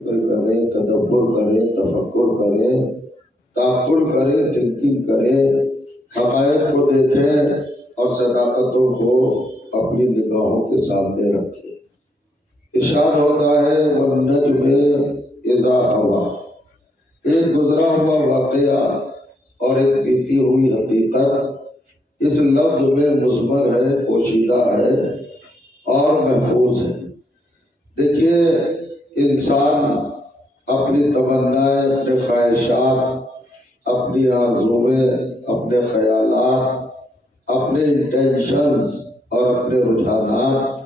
کریں، تدبر کریں، تفکر کریں، تعقل کریں، تھنکنگ کریں، حقائق کو دیکھیں اور صداقتوں کو اپنی نگاہوں کے سامنے رکھیں۔ ارشاد ہوتا ہے وَالنَّجْمِ إِذَا هَوَىٰ، ایک گزرا ہوا واقعہ اور ایک بیتی ہوئی حقیقت اس لفظ میں مضمر ہے، پوشیدہ ہے اور محفوظ ہے۔ دیکھیے، انسان اپنی تمنائیں، اپنے خواہشات، اپنی آرزویں، اپنے خیالات، اپنے انٹینشنز اور اپنے رجحانات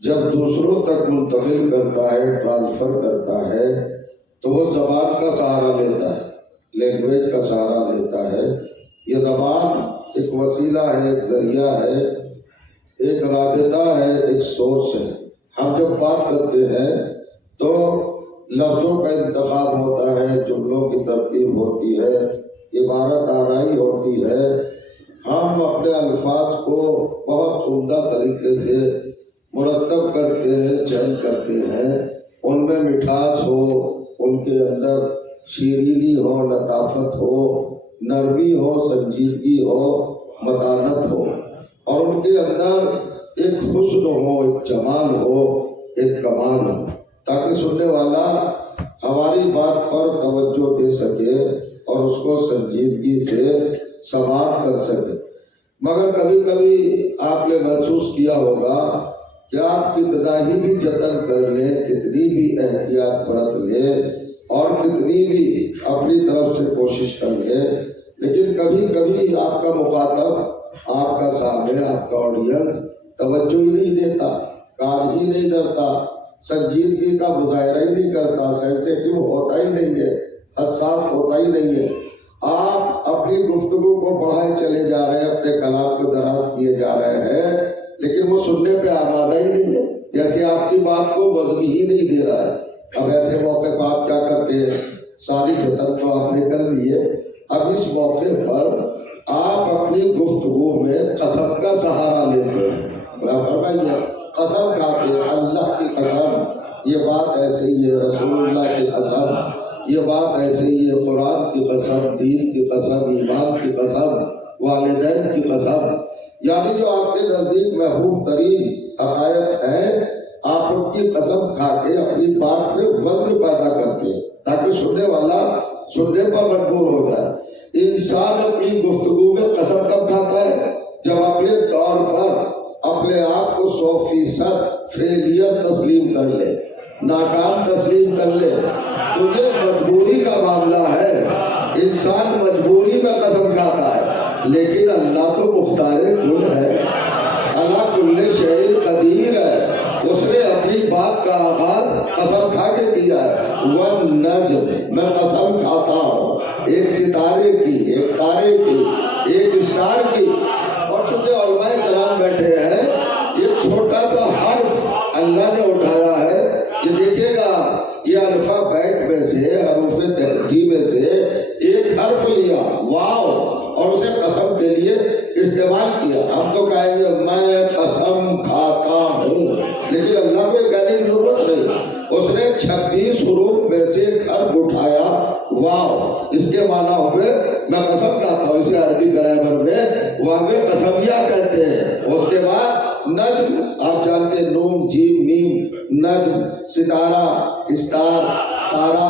جب دوسروں تک منتقل کرتا ہے، ٹرانسفر کرتا ہے، تو وہ زبان کا سہارا لیتا ہے، لینگویج کا سہارا لیتا ہے۔ یہ زبان ایک وسیلہ ہے، ایک ذریعہ ہے، ایک رابطہ ہے، ایک سورس ہے۔ ہم جب بات کرتے ہیں تو لفظوں کا انتخاب ہوتا ہے، جملوں کی ترتیب ہوتی ہے، عبارت آرائی ہوتی ہے۔ ہم اپنے الفاظ کو بہت عمدہ طریقے سے مرتب کرتے ہیں، چین کرتے ہیں، ان میں مٹھاس ہو، ان کے اندر شیرینی ہو، لطافت ہو، نرمی ہو، سنجیدگی ہو، متانت ہو، اور ان کے اندر ایک حسن ہو، ایک جمال ہو، ایک کمال ہو، تاکہ سننے والا ہماری بات پر توجہ دے سکے اور اس کو سنجیدگی سے سماعت کر سکے۔ مگر کبھی کبھی آپ نے محسوس کیا ہوگا کہ آپ کتنا ہی بھی جتن کر لیں، کتنی بھی احتیاط برت لیں اور کتنی بھی اپنی طرف سے کوشش کر لیں، لیکن کبھی کبھی آپ کا مخاطب، آپ کا سامع، آپ کا آڈینس توجہ ہی نہیں دیتا، کان ہی نہیں دھرتا، سنجیدگی کا مظاہرہ ہی نہیں کرتا، سینسیٹیو ہوتا ہی نہیں ہے، حساس ہوتا ہی نہیں ہے۔ آپ اپنی گفتگو کو بڑھائے چلے جا رہے ہیں، اپنے کلام کو دراز کیے جا رہے ہیں، لیکن وہ سننے پہ آمادہ ہی نہیں ہے، جیسے آپ کی بات کو وزن ہی نہیں دے رہا ہے۔ اب ایسے موقع پر آپ کیا کرتے ہیں؟ ساری جتن تو آپ نے کر لی ہے، اب اس موقع پر آپ اپنی گفتگو میں قسم کا سہارا لیتے ہیں۔ فرمائیے، قسم کھاتے ہیں، اللہ کی قسم یہ بات ایسے ہی ہے، رسول اللہ کی قسم یہ بات ایسے ہی ہے، قرآن کی قسم، دین کی قسم، ایمان کی قسم، والدین کی قسم، یعنی جو آپ کے نزدیک محبوب ترین حقائق ہیں، آپ ان کی قسم کھا کے اپنی بات میں وزن پیدا کرتے ہیں تاکہ سننے والا سننے پر مجبور ہو جائے۔ انسان اپنی گفتگو میں قسم کب کھاتا ہے؟ جب اپنے طور پر اپنے آپ کو 100% فیلئر تسلیم کر لے، ناکام تسلیم کر لے، تو یہ مجبوری کا معاملہ ہے۔ انسان مجبوری میں قسم کھاتا ہے، لیکن اللہ تو مختار کل ہے، اللہ کل شیء قدیر ہے۔ اس نے اپنی بات کا آغاز قسم کھا کے کیا ہے۔ والنجم، میں قسم کھاتا ہوں ایک ستارے کی، ایک تارے کی، ایک اسٹار کی۔ اور چونکہ علماء کرام بیٹھے ہیں، یہ چھوٹا سا حرف اللہ نے اٹھایا ہے، یہ دیکھیے گا، یہ الفابیٹ میں سے، حروف تہجی میں سے ایک حرف لیا، واو، اور اسے قسم کے لیے استعمال کیا۔ ہم تو کہیں گے میں قسم کھاتا ہوں، لیکن اللہ کو کہنے کی ضرورت نہیں۔ اس نے 26 حروف میں سے ایک حرف اٹھایا، واو، اس کے معنی ہوئے میں قسم کھاتا ہوں۔ اسے عربی گرامر میں واو قسمیہ کہتے ہیں۔ اس کے بعد نجم، آپ جانتے ہیں، نون جیم میم، نجم، ستارہ، اسٹار، تارا،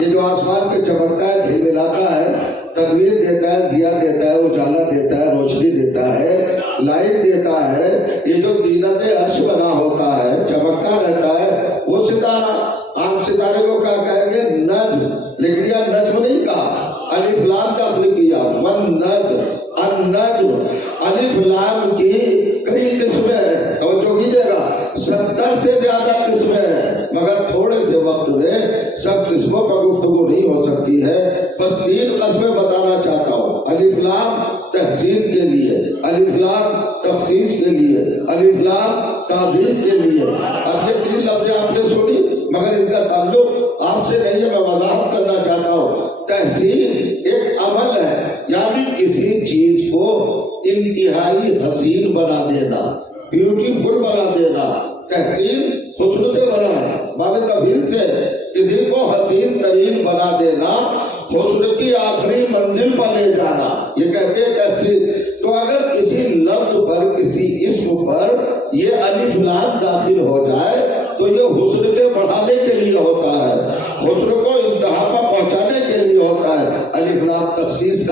یہ جو آسمان پہ چمکتا ہے، جھلملاتا ہے، تنویر دیتا ہے، ضیاء دیتا ہے، اجالا دیتا ہے، روشنی دیتا ہے، لائٹ دیتا ہے، یہ جو زینت عرش بنا ہوتا ہے، چمکتا رہتا ہے، وہ ستارہ۔ عام ستارے کو کیا کہیں گے؟ نجم، لیکن یہ نجم نہیں کہا، الف لام داخل کیا، والنجم، النجم، الف لام کی کئی قسمیں ہیں، توجہ کیجئے گا، 70 سے زیادہ قسمیں ہیں، مگر تھوڑے سے وقت میں سب قسموں کا گفتگو نہیں ہو سکتی ہے۔ بس 3 قسمیں بتانا چاہتا ہوں۔ الف لام تحسین کے لیے، الف لام تخصیص کے لیے، الف لام تعظیم کے لیے۔ اب یہ 3 لفظیں آپ نے سنی، مگر ان کا تعلق آپ سے نہیں ہے، میں وضاحت کرنا چاہتا ہوں۔ تحسین ایک عمل ہے، یعنی کسی چیز کو انتہائی حسین بنا دینا، بیوٹیفل بنا دینا۔ تحسین حسن سے بنا ہے، باب تفضیل سے، کسی کہتے ہیں تخصیص. تو اگر کسی لفظ پر کسی اسم پر یہ الف لام داخل ہو جائے تو یہ حسن کے بڑھانے کے لیے ہوتا ہے, حسن کو انتہا پر پہنچانے کے لیے ہوتا ہے. الف لام تخصیص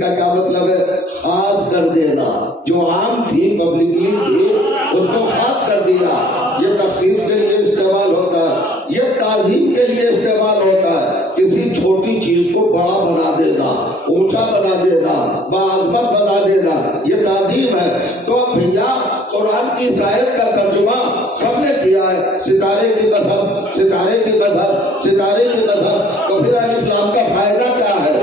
کا کیا مطلب ہے؟ خاص کر دینا. جو عام تھی پبلکلی تھی اس کو خاص کر دیا. یہ تخصیص کے لیے استعمال ہوتا ہے, یہ تعظیم کے لیے استعمال ہوتا ہے. کسی چھوٹی چیز کو بڑا بنا دینا, اونچا بنا دینا, باعظمت بنا دینا, یہ تعظیم ہے. تو اب بھیا قرآن کی اس آیت کا ترجمہ سب نے کیا ہے, ستارے کی قسم, ستارے کی قسم, ستارے کی قسم. تو پھر الف لام کا فائدہ کیا ہے؟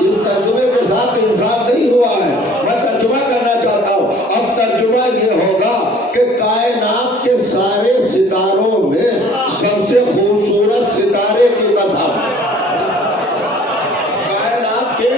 اس ترجمے کے ساتھ انصاف نہیں ہوا ہے. میں ترجمہ کرنا چاہتا ہوں. اب ترجمہ یہ ہوگا کہ کائنات کے سارے ستاروں میں سب سے خوبصورت ستارے کی قسم, کائنات کے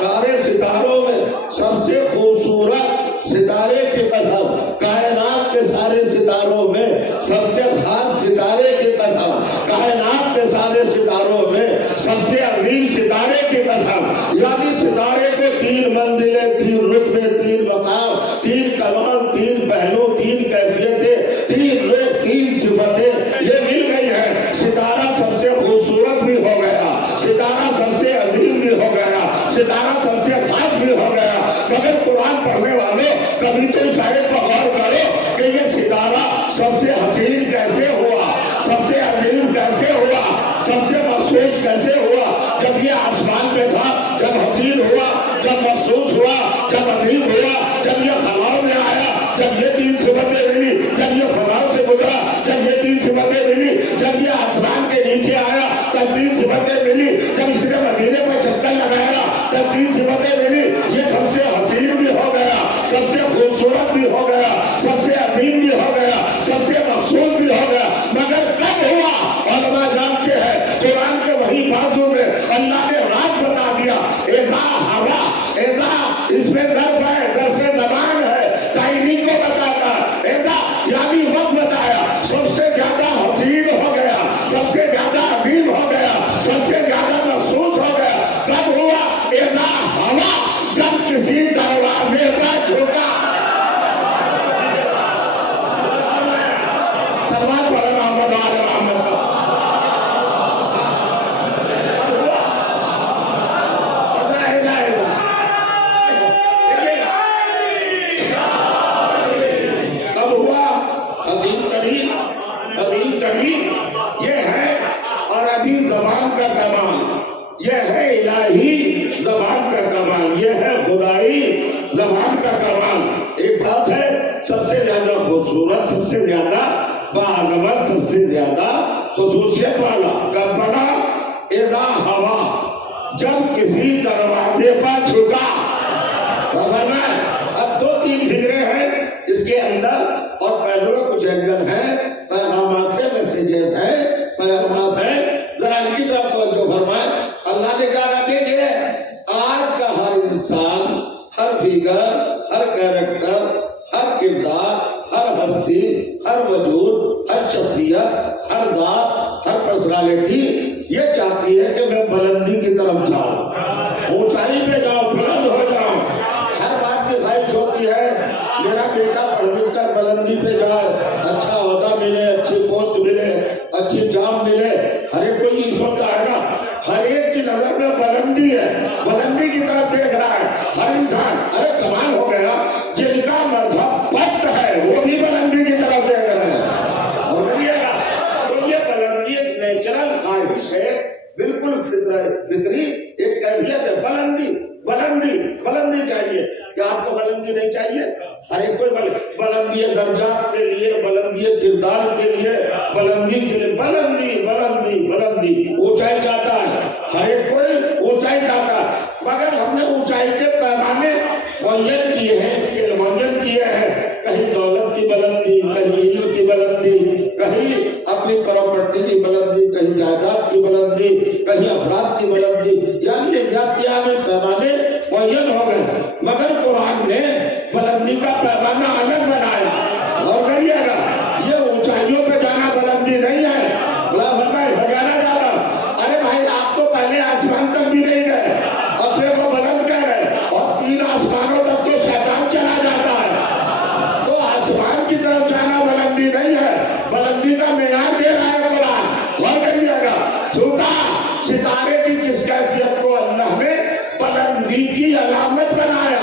سارے ستاروں میں سب سے خوبصورت ستارے کی قسم, کائنات کے سارے ستاروں میں سب سے خاص ستارے کی قسم, کائنات کے سارے ستاروں میں سب سے عظیم ستارے کی قسم. یعنی ستارے کو 3 منزلیں, 3 رتبے, 3 مقام, 3 کمال, 3 پہلو, 3 کیفیتیں, 3 لوگ, 3 صفتیں یہ مل گئی ہے. ستارہ سب سے خوبصورت بھی ہو گیا, ستارہ سب سے عظیم بھی ہو گیا, ستارہ سب سے خاص بھی ہو گیا. مگر قرآن پڑھنے والوں کبھی تو اس آیت پر غور کرو کہ یہ ستارہ سب سے حسین کیسے ہوا, سب سے عظیم کیسے ہوا, سب سے مخصوص کیسے ہوا. جب یہ آسمان پہ تھا, جب حسین ہوا, جب مخصوص ہوا, جب عظیم ہوا, جب یہ ہواؤں میں آیا, جب یہ 3 صفتیں ملی, جب یہ فضاؤں سے گزرا, جب یہ 3 صفتیں ملی, جب یہ آسمان کے نیچے آیا تب 3 صفتیں ملی, جب اس نے مدینے پر چکر لگایا تب 3 صفتیں ملی. یہ سب سے حسین بھی ہو گیا, سب سے خوبصورت بھی ہو گیا, سب سے عظیم بھی ہو گیا, سب سے مخصوص بھی ہو گیا. مگر کب ہوا؟ علماء جانتے ہیں قرآن کے وہی بازو میں اللہ نے راز بتا دیا. ایزا ہوا, ایزا اس میں ظرف ہے, ظرف زمان ہے, ٹائمنگ کو بتاتا. ایزا یعنی وقت بتایا. سب سے زیادہ حسین ہو گیا, سب سے زیادہ عظیم ہو گیا, سب سے زیادہ مخصوص ہو گیا. کب ہوا؟ ایزا ہوا, جب کسی دروازے پر جھکا. سلمان پڑھا محمد آل محمد کا. کب ہوا؟ عظیم ترین, عظیم ترین یہ ہے. اور ابھی زبان کا کمال یہ ہے, الہی زبان کا کمال یہ ہے, خدائی زبان کا کمال. ایک بات ہے سب سے زیادہ خوبصورت, سب سے زیادہ باعظمت, سب سے زیادہ خصوصیت والا کب بنا؟ اذا ہوا, جب کسی دروازے پر جھکا. اب 2-3 فکریں ہیں اس کے اندر اور پہلو میں کچھ اینگل ہیں, پیغامات ہیں, میسیجز ہیں, پیغامات ہیں. ذرا ان کی طرف توجہ فرمائیں. اللہ نے کہا کہ آج کا ہر انسان, ہر فگر, ہر کیریکٹر, ہر کردار, ہر ہستی, ہر وجود, ہر شخصیت, ہر ذات, ہر پرسنالٹی یہ چاہتی ہے کہ میں بلندی کی طرف جاؤں, اونچائی پہ جاؤں, بلند ہو جاؤں. ہر بات کی خواہش ہوتی ہے میرا بیٹا پڑھ لکھ کر بلندی پہ جائے, اچھا عہدہ ملے, اچھی پوسٹ ملے, اچھی جاب ملے. ہر ایک کوئی یہ سوچتا ہے نا, ہر ایک کی نظر میں بلندی ہے, بلندی کی طرف دیکھ رہا ہے ہر انسان. ارے کمال ہو گیا, جن کا مذہب پست ہے وہ بھی بلندی کی طرف دیکھ رہے ہیں. اور تو یہ بلندی ایک نیچرل خواہش ہے, بالکل فطری ایک کیفیت ہے. بلندی, بلندی, بلندی چاہیے. کیا آپ کو بلندی نہیں چاہیے؟ ہر ایک کوئی بلندی درجات کے لیے, بلندی کردار کے لیے, بلندی کے لیے, بلندی, بلندی, بلندی, اونچائی چاہتا ہے. ہر ایک کوئی اونچائی چاہتا ہے. مگر ہم نے اونچائی کے پیمانے معین کیے ہیں, اسکیل معین کیے ہیں. کہیں دولت کی بلندی, کہیں علم کی بلندی, کہیں اپنی پراپرٹی کی بلندی, کہیں جائیداد کی بلندی, کہیں افراد کی بلندی. یعنی یہ زیادتیاں میں پیمانے معین ہو گئے. مگر قرآن نے بلندی کا پیمانہ الگ بنایا. اور کریے گا یہ اونچائیوں پہ جانا بلندی نہیں ہے. بجانا جا رہا. ارے بھائی آپ تو پہلے آسمان تک بھی نہیں گئے اور پھر وہ بلند کر رہے, اور ستارے کی کس کیفیت کو اللہ نے بلندی کی علامت بنایا.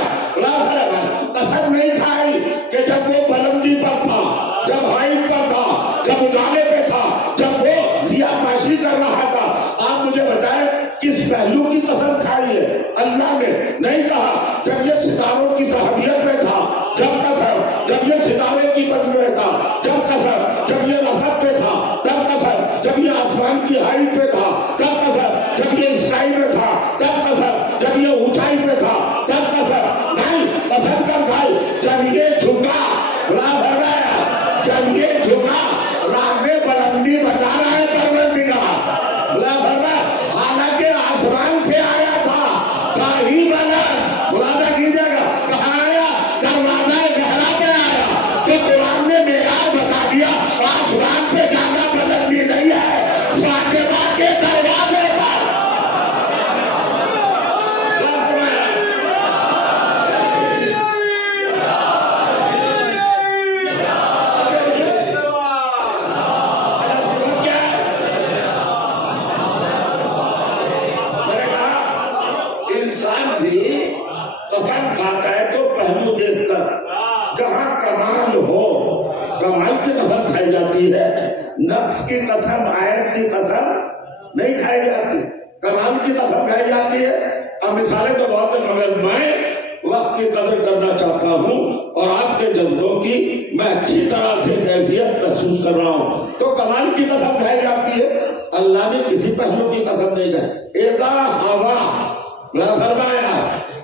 قسم نہیں کھائی کہ جب وہ بلندی پر تھا، جب ہائٹ پر تھا، جب اجالے پہ تھا، جب وہ ضیاءپاشی کر رہا تھا. آپ مجھے بتائیں کس پہلو کی قسم کھائی ہے؟ اللہ نے نہیں کہا جب یہ ستاروں کی صحابیت میں تھا جب قسم، جب یہ ستارے کی بزم میں تھا جب قسم، جب یہ رفعت پہ تھا تب قسم، جب یہ آسمان کی ہائٹ پہ تھا تب قسم، جب یہ اسکائی میں تھا تب قسم، جب یہ اونچائی پہ تھا تب قسم. نہیں، قسم کر بھائی جب یہ جھکا، لا فرمایا جب یہ جھکا راز بلندی بتا رہا ہے پروردگار. لا فرمایا حالانکہ آسمان سے آیا تھا تھا ہی بلند. ملاحظہ کیجیے گا کہاں آیا؟ دروازہ زہرا پہ آیا. تو قرآن نے معیار بتا دیا آسمان پہ جانا بلندی نہیں ہے، فاطمہ کے دروازے پر. انسان بھی قسم کھاتا ہے تو پہلو دیکھ کر، جہاں کمال ہو کمال کی قسم کھائی جاتی ہے، نفس کی قسم، آیت کی قسم نہیں کھائی جاتی، کمال کی قسم کھائی جاتی ہے. اب مثالیں تو بہت ہیں مگر میں وقت کی قدر کرنا چاہتا ہوں اور آپ کے جذبوں کی میں اچھی طرح سے کیفیت محسوس کر رہا ہوں. تو کمال کی قسم کھائی جاتی ہے، اللہ نے کسی پہلو کی قسم نہیں کھائی. اذا ہوا، لا فرمایا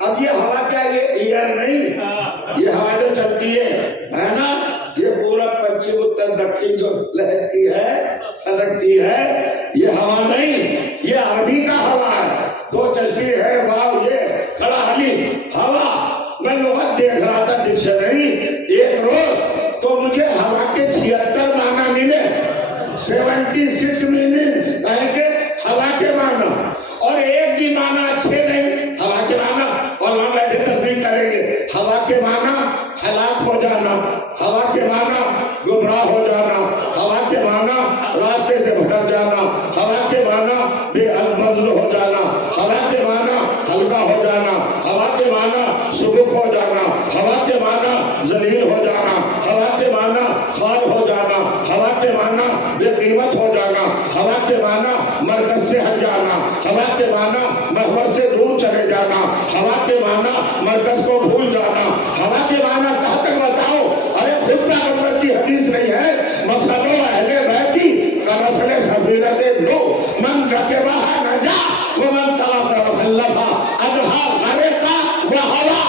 اب یہ ہوا کیا، یہ ایئر نہیں، یہ ہوا جو چلتی ہے نا، یہ پورا پچھم اتر دکھن جو لہرتی ہے سلگتی ہے، یہ ہوا نہیں، یہ عربی کا ہوا ہے. دو تشبیہ ہے، واو یہ کھڑا حلی ہوا. میں لغت دیکھ رہا تھا ڈکشنری ایک روز، تو مجھے ہوا کے 76 معنی ملے، 76 میننگ کہ ہوا کے معنی، اور ایک بھی معنی اچھے نہیں ہوا کے معنی. اور وہاں بیٹھے تصدیق کریں گے ہوا کے معنی ہلاک ہو جانا، ہوا کے معنی گمراہ ہو جانا، ہوا کے معنی راستے سے بھٹک جانا، ہوا کے معنی بے عزم ہو جانا، ہوا کے معنی ہلکا ہو جانا، ہوا کے معنی سبک ہو جانا، ہوا کے معنی ذلیل ہو جانا، ہوا کے معنی خوار ہو جانا، ہوا کے معنی بے قیمت ہو جانا، ہوا کے معنی مرکز سے ہٹ جانا، ہوا کے معنی محور سے دور چلے جانا، ہوا کے معنی مرکز کو بھول جانا، ہوا کے معنی کہاں تک بتاؤ؟ ارے خود پیغمبر کی حدیث نہیں ہے، مثل اہل بیتی کمثل سفینۃ نوح من رکبها نجا ومن ترکها خلفا ادھا غرقا وہوا.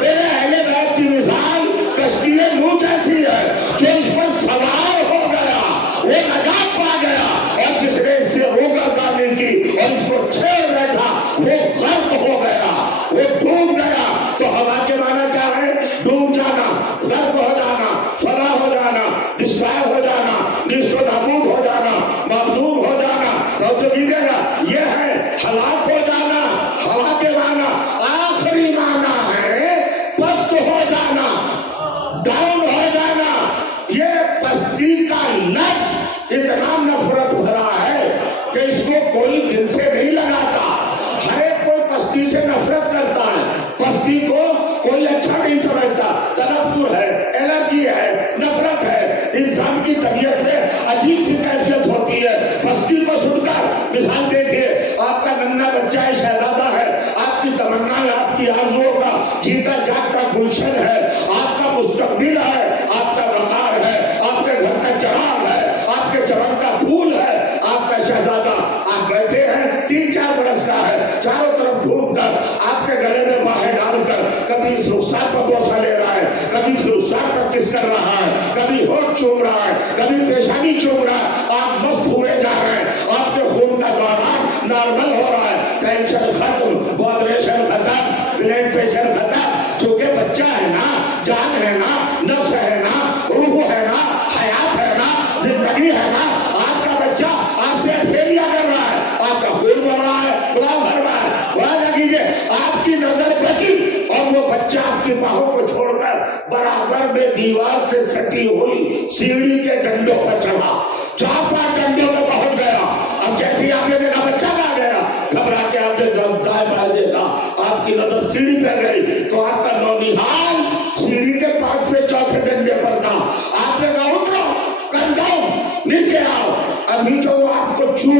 میرے اہل بیت کی مثال کشتی نوح جیسی ہے، جو اس پر سوار ہو گیا وہ نجات پا گیا، اور جس نے اس سے روگردانی کی اور اس کو چھیڑ بیٹھا وہ غرق ہو گیا، وہ ڈوب گیا. تو ہوا کے معنی کیا ہے؟ ڈوب جانا، غرق ہو جانا، فنا ہو جانا، ڈسٹرائے ہو جانا، نیست و نابود ہو جانا، مغلوب ہو جانا. تو دیجیے گا یہ ہے ہلاک ہو جانا. ہوا کے معنی آخری معنی ہے پست ہو جانا، ڈاؤن ہو جانا. یہ پستی کا لفظ اتنا نفرت بھرا ہے کہ اس کو کوئی دل سے نہیں لگاتا. ہر ایک کوئی پستی سے نفرت کرتا ہے، پستی کو کوئی اچھا نہیں سمجھتا. تنفر ہے، الرجی ہے، نفرت ہے. انسان کی طبیعت میں عجیب سی کیفیت ہوتی ہے پستی کو سن کر. مثال دیکھیے، آپ کا ننھا بچہ ہے، شہزادہ ہے، آپ کی تمنا ہے، آپ کی آرزوؤں کا جیتا جاگتا گلشن ہے، آپ کا مستقبل ہے، آپ کا وقار ہے، آپ کے گھر کا چراغ ہے، آپ کے چمن کا پھول ہے، آپ کا شہزادہ. آپ بیٹھے ہیں 3-4 برس کا ہے، چاروں طرف گھوم کر آپ کے گلے میں باہیں ڈال کر کبھی اس رخسار پر بوسہ لے رہا ہے، کبھی اس رخسار پر کس کر رہا ہے، کبھی ہونٹ چوم رہا ہے، کبھی پیشانی چوم رہا ہے. آپ مست ہوئے جا رہے ہیں، آپ کے خون کا دوران نارمل ہو رہا ہے، ٹینشن ختم، بودریشن ختم، بلڈ پریشر ختم. چونکہ بچہ ہے نا، جان ہے نا، نفس ہے نا، روح ہے نا، حیات ہے نا، زندگی ہے نا. آپ کا بچہ آپ سے اٹھیلیا کر رہا ہے، آپ کا خون بڑھ رہا ہے، بلا بھر رہا ہے. وعدہ کیجیے آپ کی نظر بچی اور وہ بچہ آپ کی باہوں کو چھوڑ کر برابر میں دیوار سے سٹی ہوئی سیڑھی کے ڈنڈوں پر چڑھا، 4-5 ڈنڈوں میں پہنچ گیا. اب جیسے آپ نے دیکھا بچہ آ گیا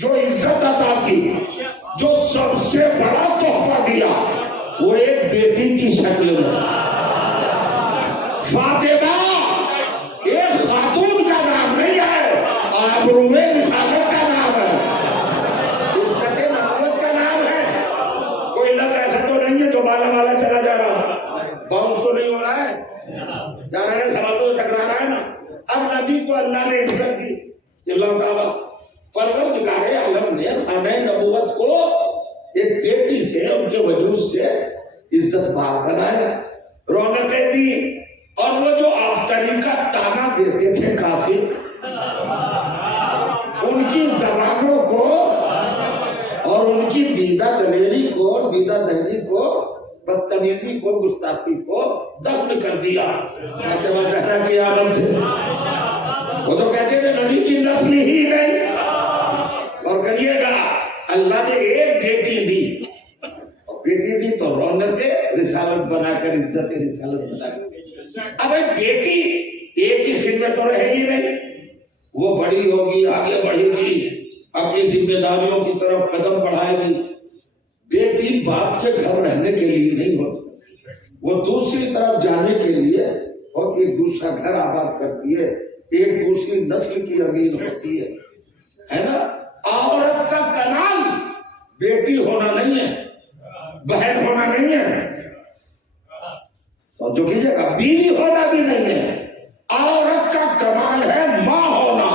جو عزت عطا کی، جو سب سے بڑا تحفہ دیا، وہ ایک بیٹی کی شکل میں فاطمہ ایک خاتون کا نام نہیں ہے، آبروئے رسالت کا نام ہے، عزت نبوت کا نام ہے۔ کوئی لفظ ایسا تو نہیں ہے جو بالا بالا چلا جا رہا، باؤنس تو نہیں ہو رہا ہے، جا رہا ہے سبا تو ٹکرا رہا ہے نا۔ اب نبی کو اللہ نے عزت دی، اللہ تعالیٰ پروردگار عالم نے خانہ نبوت کو ایک بیٹی سے، ان کے وجود سے عزت بار بنایا، رونقیں دی۔ اور وہ جو آبتری کا تانا دیتے تھے کافر، ان کی زبانوں کو اور ان کی دیدہ دلیری کو اور دیدہ دہلی کو، بدتمیزی کو، گستاخی کو دفن کر دیا فاطمہ زہرا کی آمد سے۔ وہ تو کہتے تھے نبی کی نسل ہی نہیں۔ اور کریے گا، اللہ نے ایک بیٹی دی، بیٹی دی تو رونق رسالت بنا کر، عزت رسالت بنا کر۔ اب ایک بیٹی ایک ہی سن میں تو رہے گی نہیں، وہ بڑی ہوگی، آگے بڑھے گی، اپنی ذمہ داریوں کی طرف قدم بڑھائے گی۔ بیٹی باپ کے گھر رہنے کے لیے نہیں ہوتی، وہ دوسری طرف جانے کے لیے اور ایک دوسرا گھر آباد کرتی ہے، ایک دوسری نسل کی امین ہوتی ہے نا۔ عورت کا کمال بیٹی ہونا نہیں ہے، بہن ہونا نہیں ہے، جو کیجیے گا بیوی ہونا بھی نہیں ہے، عورت کا کمال ہے ماں ہونا۔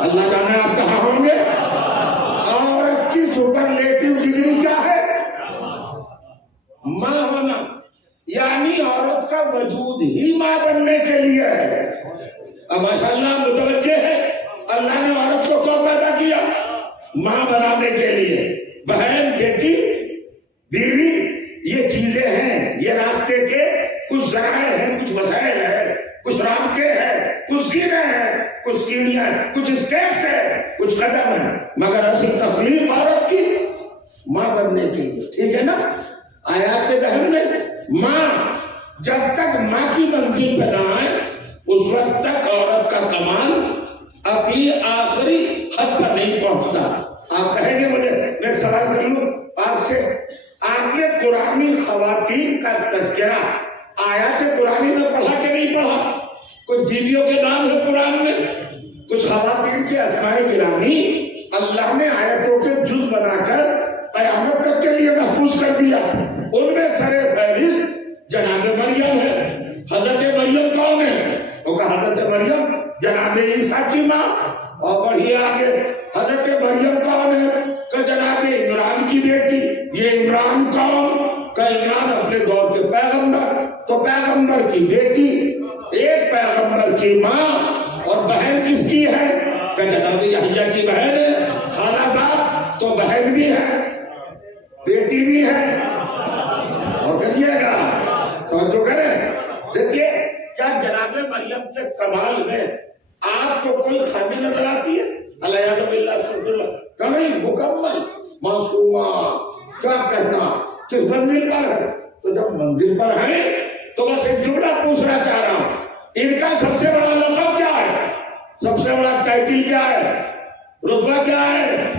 اللہ جانے آپ کہاں ہوں گے۔ عورت کی سپرلیٹو ڈگری کیا ہے؟ ماں ہونا، یعنی عورت کا وجود ہی ماں بننے کے لیے ہے۔ اب ماشاءاللہ متوجہ ہے، اللہ نے عورت کو کیوں پیدا کیا؟ ماں بنانے کے لیے۔ بہن، بیٹی، بیوی، یہ چیزیں ہیں، یہ راستے کے کچھ ذرائع ہیں، کچھ وسائل ہیں، کچھ رابطے ہیں، کچھ سیڑھیں ہیں، کچھ سیڑھیاں ہیں، کچھ اسٹیپس ہیں، کچھ قدم ہیں، مگر اصل تخلیق عورت کی ماں بننے کے لیے، ٹھیک ہے نا۔ آیات کے ذہن میں ماں جب تک ماں کی منزل پہ نہ آئے، اس وقت تک عورت کا کمال اپنی آخری حد پر نہیں پہنچتا۔ آپ کہیں گے مجھے، میں ایک سوال کر لوں آپ سے، آپ نے قرآنی خواتین کا تذکرہ آیات قرآنی میں پڑھا کہ نہیں پڑھا؟ کچھ بیویوں کے نام ہے قرآن میں، کچھ خواتین کے اسماء گرامی اللہ نے آیتوں کے جز بنا کر قیامت تک کے لیے محفوظ کر دیا۔ ان میں سر فہرست جناب مریم ہے۔ حضرت مریم کون ہے؟ وہ کہا حضرت مریم جناب عیسیٰ کی ماں۔ اور بڑھیے آگے، حضرت مریم کون ہے؟ کہ جناب عمران کی بیٹی۔ یہ عمران کون؟ کہ عمران اپنے دور کے پیغمبر۔ تو پیغمبر کی بیٹی، ایک پیغمبر کی ماں، اور بہن کس کی ہے؟ کہ جناب یحییٰ کی بہن ہے، خالہ زاد، تو بہن بھی ہے، بیٹی بھی ہے۔ اور کہیے گا توجہ کریں، دیکھیے کیا جناب مریم کے کمال میں آپ کو کوئی خامی نظر آتی ہے؟ علیہ باللہ استغفر اللہ، کہیں مکمل معصومہ، کیا کہنا، کس منزل پر ہے؟ تو جب منزل پر ہیں تو بس ایک جملہ پوچھنا چاہ رہا ہوں، ان کا سب سے بڑا لقب کیا ہے؟ سب سے بڑا ٹائٹل کیا ہے؟ رتبہ کیا ہے؟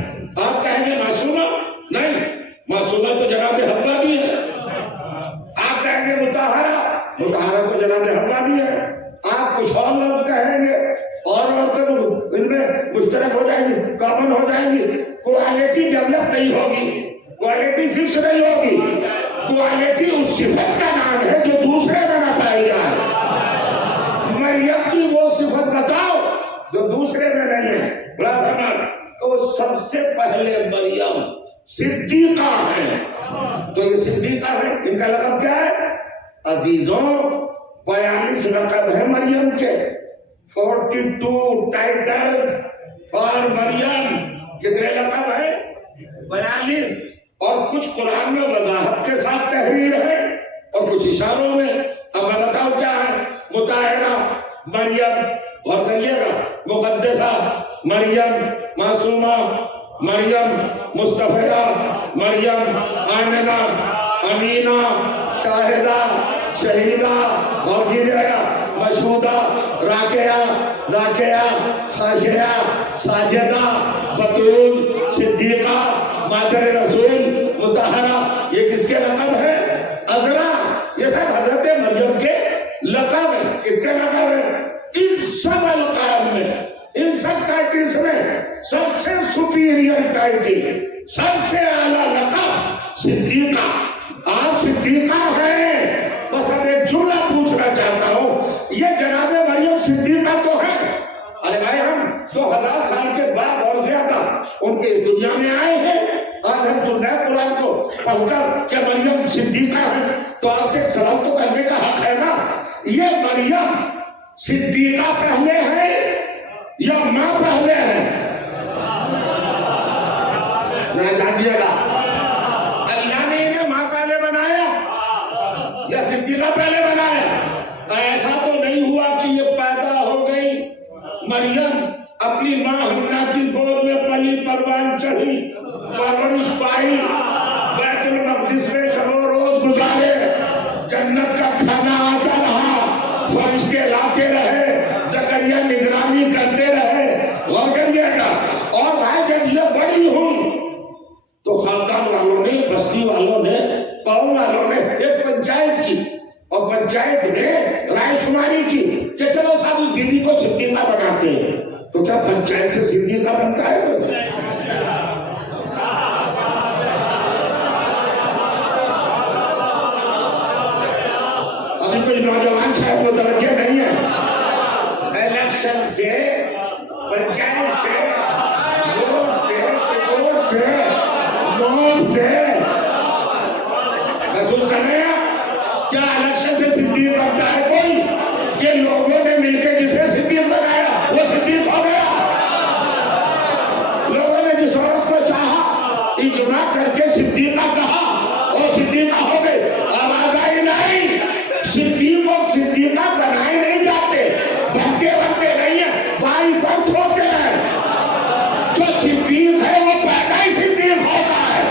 آپ کہیں گے معصومہ؟ نہیں، معصومہ تو جناب حوا بھی ہے۔ آپ کہیں گے مطہرہ؟ مطہرہ تو جناب حوا بھی ہے۔ آپ کچھ اور لفظ کہیں گے اور ان میں مشترک ہو جائیں گی، کامن ہو جائیں گی، کوالٹی ڈیولپ نہیں ہوگی، کوالٹی فکس نہیں ہوگی۔ کوالٹی اس صفت کا نام ہے جو دوسرے میں نہ پائی جائے۔ مریم کی وہ صفت بتاؤ جو دوسرے میں نہیں ہے۔ تو سب سے پہلے مریم صدیقہ ہے۔ تو یہ صدیقہ ہے، ان کا لقب کیا ہے؟ عزیزوں 42 لقب ہے مریم کے، 42 ٹائٹلز فار مریم۔ کتنے لقب ہے؟ 42۔ اور کچھ قرآن میں وضاحت کے ساتھ تحریر ہے اور کچھ اشاروں میں۔ اب میں بتاؤ کیا ہے؟ مطہرہ مریم، اور کہیے گا مقدسہ مریم، معصومہ مریم، مصطفیہ مریم، آمنہ، امینہ، شاہدہ شہیدہ اور کیجیے گا مشہودہ راکیہ ذاکیہ خاشعہ ساجدہ بطول صدیقہ مادر رسول مطہرہ، یہ کس کے لقب ہے؟ عذرا، یہ سب حضرت مریم کے لقب ہے۔ کس کے لقب ہے؟ ان سب القاب میں، ان سب ٹائٹلز میں سب سے سپیریئر ٹائٹل، سب سے اعلیٰ لقب صدیقہ۔ آپ صدیقہ ہیں۔ بس اب ایک جملہ پوچھنا چاہتا ہوں، یہ جناب مریم صدیقہ تو ہے، ارے بھائی ہم 2000 سال کے بعد اور زیادہ ان کے اس دنیا میں آئے ہیں، آج ہم سن رہے ہیں قرآن کو پڑھ کر کہ مریم صدیقہ ہے، تو آپ سے ایک سوال تو کرنے کا حق ہے نا، یہ مریم صدیقہ پہلے ہے یا ماں پہلے ہے؟ ذرا جانیے گا، اللہ نے انہیں ماں پہلے بنایا یا صدیقہ پہلے بنایا؟ ایسا تو نہیں ہوا کہ یہ پیدا ہو گئی مریم اپنی ماں حنا کی گود میں پلی پروان چڑھی، پرورش پائی، بیت المقدس میں شب و روز گزارے، جنت کا کھانا آتا رہا، فرشتے لاتے رہے، زکریا نگرانی کرتے رہے، غور کریے گا۔ اور بھائی جب یہ بڑی ہوں تو خاندان والوں نے، بستی والوں نے، قوم والوں نے ایک پنچایت کی، اور پنچایت نے رائے شماری کی کہ چلو صاحب اس بیوی کو صدیقہ بناتے ہیں، تو کیا پنچایت سے صدیقہ بنتا ہے؟ ابھی کوئی نوجوان شاید متوجہ نہیں ہے، الیکشن سے، پنچایت سے، ووٹ سے، سپورٹ سے، ووٹ سے، محسوس کر رہے ہیں کیا الیکشن سے صدیق بنتا ہے کوئی؟ کہ لوگوں نے مل کے جسے صدیق بنایا وہ صدیق ہو گیا؟ لوگوں نے جس عورت کو چاہا اجماع کر کے صدیقہ کہا وہ صدیقہ ہو گئی۔ آواز آئی نہیں؟ صدیق اور صدیقہ بنائے نہیں جاتے، بنتے نہیں ہیں، بائی برتھ ہوتے ہیں۔ جو صدیق ہے وہ پیدا ہی صدیق ہوتا ہے،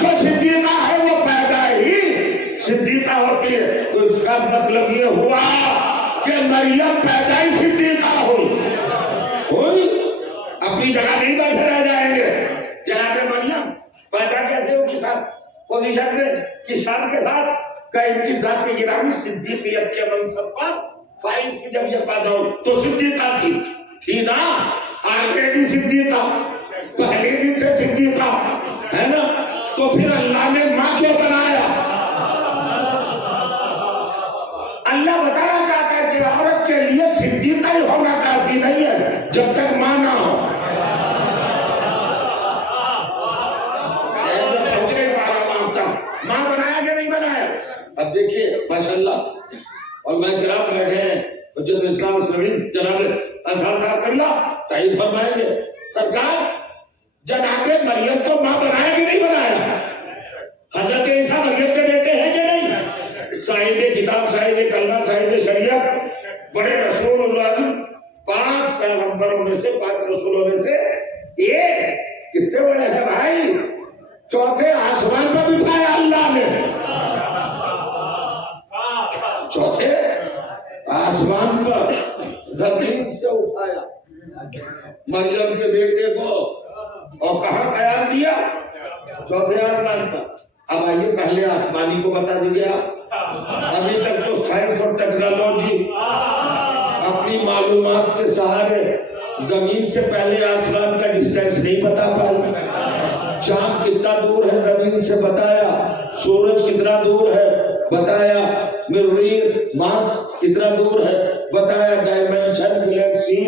جو صدیقہ ہے وہ پیدا ہی صدیقہ ہوتی ہے۔ تو اس کا مطلب یہ ہوا کہ مریم پیدا ہی صدیقہ ہوئی، اپنی جگہ نہیں بیٹھے رہ جائیں گے۔ جناب مریم پیدا کیسے ہوگی؟ ساتھ پوزیشن میں کسان کے ساتھ کہ ان کی ذات گرامی صدیقیت کے منصب پر فائل تھی، جب یہ پیدا ہو تو صدیقہ تھی نا، آلریڈی صدیقہ، پہلے دن سے صدیقہ ہے نا۔ تو پھر اللہ نے ماں کیوں بنایا؟ اللہ بتانا چاہتا ہے کہ عورت کے لیے صدیقہ ہی ہونا کافی نہیں ہے جب تک ماں نہ ہو۔ ماں بنایا کہ نہیں بنایا؟ اب دیکھیے ماشاءاللہ، اور میں جناب بیٹھے ہیں حجت الاسلام سلیم جناب اظہر صاحب اللہ تائید فرمائیں گے، سرکار جناب مریم کو ماں بنایا کہ نہیں بنایا؟ حضرت عیسیٰ مریم کے بیٹے ہیں کہ نہیں؟ صاحب کتاب، صاحب کلمہ، صاحب شریعت، بڑے رسول اللہ، 5 پیغمبروں میں سے، 5 رسولوں میں سے ایک، کتنے بڑے ہیں بھائی؟ چوتھے آسمان پر بٹھایا اللہ نے، چوتھے آسمان پر زمین سے اٹھایا مریم کے بیٹے کو، اور کہاں قیام دیا؟ چوتھے آسمان پر۔ اب آئیے پہلے آسمانی کو بتا دیجیے آپ، ابھی تک تو سائنس اور ٹیکنالوجی اپنی معلومات کے سہارے زمین سے پہلے آسمان کا ڈسٹینس نہیں بتا پائی۔ چاند کتنا دور ہے زمین سے بتایا، سورج کتنا دور ہے بتایا، مریخ مارس کتنا دور ہے بتایا، ڈائمنشن، گلیکسی،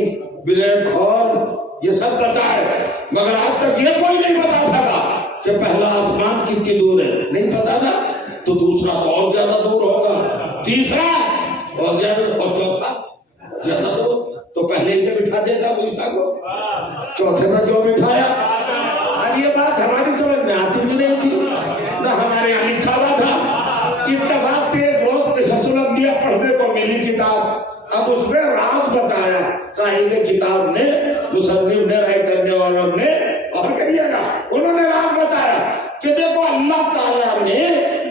بلیک ہول، یہ سب بتایا، مگر آج تک یہ کوئی نہیں بتا سکا کہ پہلا آسمان کتنی دور ہے، نہیں پتا نا، تو دوسرا تو اور زیادہ دور ہوگا، تیسرا اور زیادہ، اور چوتھا زیادہ دور، تو پہلے ہی بٹھا دیتا عیسیٰ کو، چوتھے میں کیوں بٹھایا؟ اب یہ بات ہماری سمجھ میں آتی بھی نہیں تھی، نہ ہمارے یہاں لکھا ہوا تھا۔ اتفاق سے ایک روز قصص الانبیاء پڑھنے کو ملی کتاب، اب اس میں راز بتایا صاحب کتاب نے، مصنف نے، رائٹر نے، والوں نے، اور کہیے گا انہوں نے راز بتایا کہ دیکھو اللہ تعالیٰ نے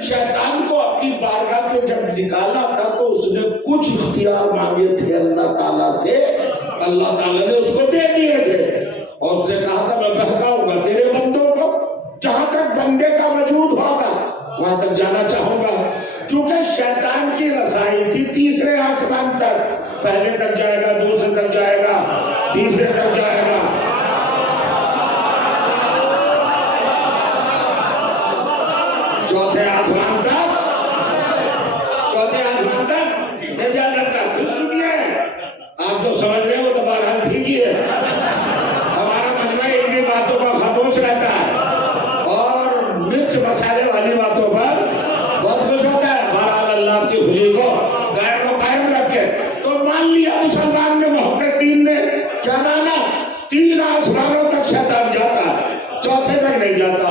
شیطان کو اپنی بارگاہ سے جب نکالا تھا تو اس نے کچھ اختیار مانگے تھے اللہ تعالیٰ سے، اللہ تعالیٰ نے اس کو دے دیے تھے، اور اس نے کہا تھا میں بہکاؤں گا تیرے بندوں کو، جہاں تک بندے کا وجود ہوگا وہاں تک جانا چاہوں گا، کیونکہ شیطان کی رسائی تھی تیسرے آسمان تک، پہلے تک جائے گا، دوسرے تک جائے گا، تیسرے تک جائے گا، چوتھے آسمان تک نہیں جا سکتا۔ پھر سنیے، آپ جو سمجھ رہے ہو تو بہرحال ٹھیک ہی ہے، ہمارا مجمع انہی باتوں کا خاموش رہتا ہے اور مرچ مسالے والی باتوں پر بہت خوش ہوتا ہے۔ بہرحال اللہ آپ کی خوشی کو قائم و قائم رکھے۔ تو مان لیا مسلمان نے، محققین نے کیا مانا؟ 3 آسمانوں تک شیطان جاتا ہے، چوتھے تک نہیں جاتا۔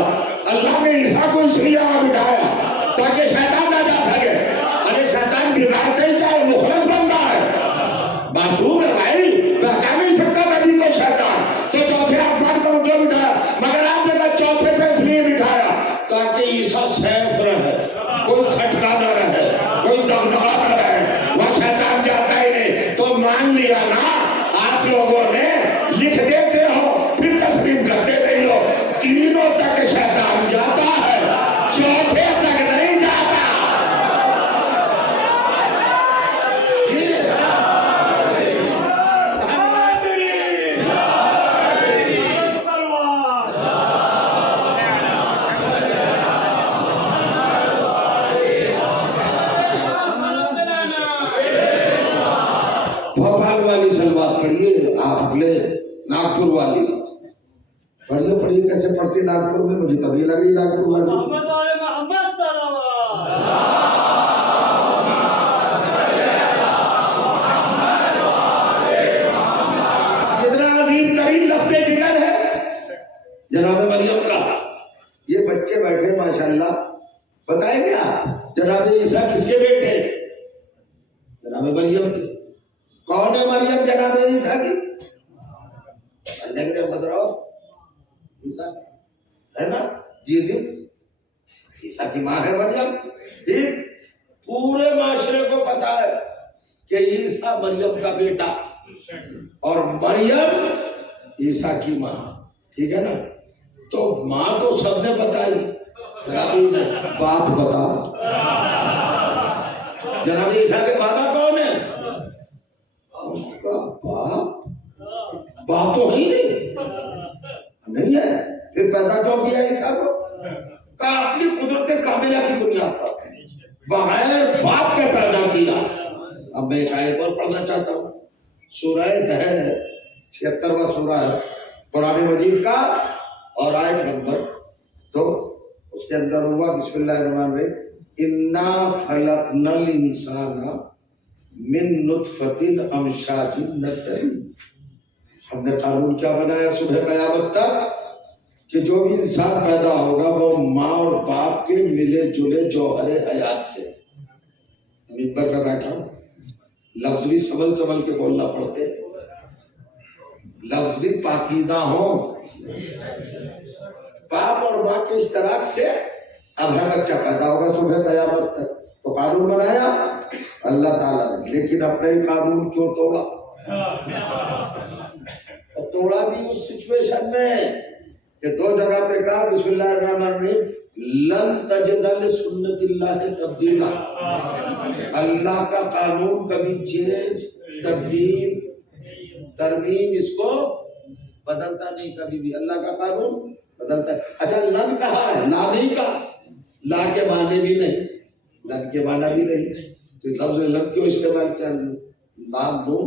اللہ نے عیسیٰ کو اس لیے وہاں بٹھایا تاکہ شیطان نہ جا سکے۔ ارے شیطان بگاڑتے ہی چاہے، مخلص بندہ ہے، معصوم ہے بھائی، بہکا نہیں سکتا نبی کو شیطان، تو چوتھے آسمان کو کیوں بٹھایا؟ مگر آپ نے کہا چوتھے پہ اس لیے بٹھایا تاکہ عیسیٰ سیف رہے، کوئی کھٹکا نہ رہے، کوئی دمدمہ نہ رہے، وہ شیطان جاتا ہی نہیں۔ تو مان لیا نا، آپ لوگوں نے لکھ دیتے ہو پھر تسلیم کرتے نہیں ہو، 3 تک شیطان جاتا ہے، چوتھے تک نہیں جاتا۔ بھوپال والی سلوات پڑھیے، آپ لے ناگپور والی پڑھیے کیسے پڑھتے ناگپور میں، مجھے تبھی لگ رہی ناگپور والی۔ کتنا عظیم ترین لفظ جگر ہے جناب مریم کا۔ یہ بچے بیٹھے ماشاءاللہ، بتائیں گے آپ جناب عیسیٰ کس کے بیٹے؟ جناب مریم کے۔ کون ہے مریم جناب عیسیٰ کی؟ عیسیٰ ہے نا، جیزس عیسیٰ کی ماں ہے مریم۔ ٹھیک، پورے معاشرے کو پتا ہے کہ عیسیٰ مریم کا بیٹا اور مریم عیسیٰ کی ماں، ٹھیک ہے نا۔ تو ماں تو سب نے بتائی، باپ بتا، جناب عیسیٰ کے بابا کون ہے؟ اس کا باپ تو ہی نہیں ہے، پھر پیدا کیوں کیا عیسیٰ کو؟ کہا اپنی قدرت کاملہ کی بنیاد پر بغیر باپ کے پیدا کیا۔ اب میں ایک آیت اور پڑھنا چاہتا ہوں، سورہ دہر ہے، 76واں سورہ ہے قرآن مجید کا، اور آیت نمبر 2، اس کے اندر ہوا بسم اللہ الرحمن الرحیم، انا خلقنا الانسان من نطفۃ امشاج نبتلیہ۔ ہم نے قانون کیا بنایا صبح قیامت تک کہ جو بھی انسان پیدا ہوگا وہ ماں اور باپ کے ملے جلے جوہر حیات سے۔ ممبر پہ بیٹھا ہوں، لفظ بھی سنبھل کے بولنا پڑتے، لفظ بھی پاکیزہ ہوں، باپ اور ماں کے اشتراک سے اب ہے بچہ پیدا ہوگا صبح قیامت تک۔ تو قانون بنایا اللہ تعالیٰ نے، لیکن اپنے ہی قانون کیوں توڑا؟ توڑا بھی اس سچویشن میں کہ 2 جگہ پہ کہا بسم اللہ الرحمن الرحیم، لن تجد لسنت اللہ تبدیلا۔ اللہ کا قانون کبھی چینج، تبدیل، ترمیم اس کو بدلتا نہیں کبھی بھی، اللہ کا قانون بدلتا ہے۔ اچھا لن کہا ہے، لا نہیں کہا، لا کے معنی بھی نہیں، لن کے معنی بھی نہیں، تو لفظ لن کیوں استعمال کیا؟ نام نون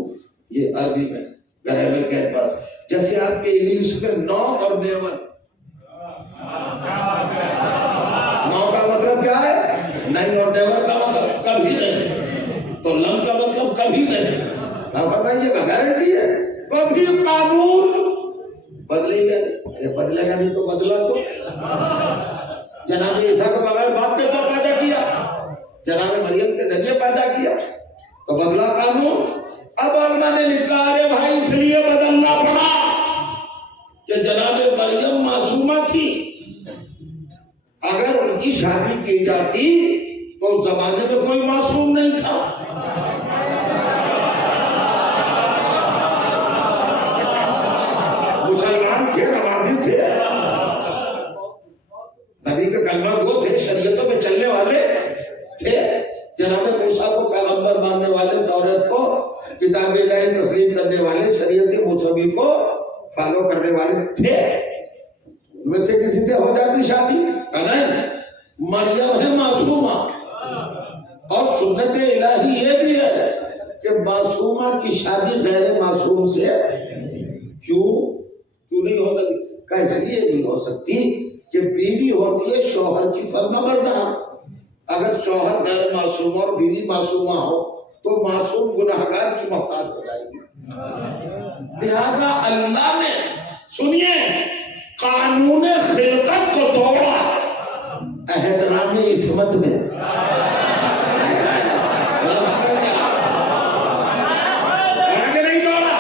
یہ عربی میں گرامر کے اعتبار سے، جیسے آپ کے انگلش میں نو اور نیور، نو کا مطلب کیا ہے؟ نہیں، اور نیور کا مطلب کبھی نہیں، تو لن کا مطلب کبھی نہیں۔ آپ بتائیے گا، گارنٹی ہے کبھی قانون بدلے گا نہیں، بدلے گا نہیں تو بدلا تو جناب عیسیٰ کو بغیر باپ کے تو پیدا کیا، جناب مریم کے ذریعے پیدا کیا، تو بدلا قانون۔ اب علماء نے لکھا ہے بھائی اس لیے بدلنا پڑا کہ جناب مریم معصومہ تھی، کی شادی کی جاتی تو اس زمانے میں کوئی معصوم نہیں تھا. مسلمان تھے, نمازی تھے, نبی کے کلمہ گو تھے, شریعتوں میں چلنے والے تھے. جناب موسیٰ کو پیغمبر ماننے والے, تورات کو کتاب الہی تسلیم کرنے والے, شریعت موسوی کو فالو کرنے والے تھے. ان میں سے کسی سے ہو جاتی شادی؟ نہیں. مریم ہے معصومہ, اور سنت الہی یہ بھی ہے کہ معصومہ کی شادی غیر معصوم سے کیوں نہیں ہو سکتی؟ کہ اس لیے نہیں ہو سکتی کہ بیوی ہوتی ہے شوہر کی فرما بردار. اگر شوہر غیر معصوم اور بیوی معصومہ ہو تو معصوم گناہگار کی محتاج ہو جائے گی. لہذا اللہ نے, سنیے, قانون خلقت کو توڑا احترام عصمت میں. نہیں توڑا,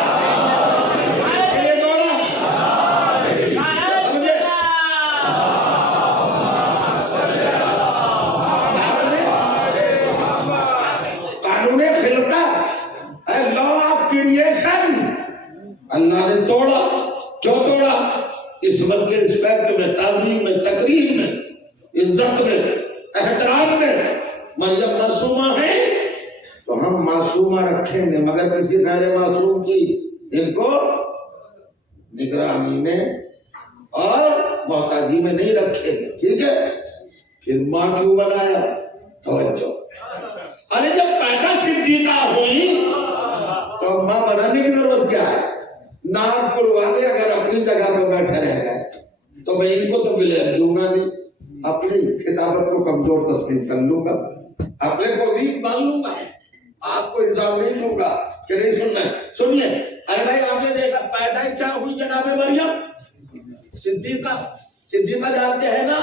قانون خلقت, لا آف کریشن اللہ نے توڑا. کیوں توڑا؟ عصمت کے رسپیکٹ میں, تعظیم میں, تقریب میں, عزت میں, احترام میں. مریم معصومہ ہے تو ہم معصومہ رکھیں گے, مگر کسی غیر معصوم کی ان کو نگرانی میں اور محتاجی میں نہیں رکھیں گے. ٹھیک ہے. پھر ماں کیوں بنایا؟ توجہ. ارے جب پیدا صدیقہ ہوئی تو ماں بنانے کی ضرورت کیا ہے؟ ناگپور والے اگر اپنی جگہ پہ بیٹھے رہ گئے تو میں ان کو تو ملے دوں گا نہیں, اپنی خطابت کو کمزور تسلیم کر لوں گا, اپنے کو ویک مان لوں گا, آپ کو الزام نہیں دوں گا کہ نہیں سننا ہے. سنیے, ارے بھائی آپ نے دیکھا پیدا کیا ہوئی جناب مریم؟ صدیقہ. صدیقہ جانتے ہیں نا؟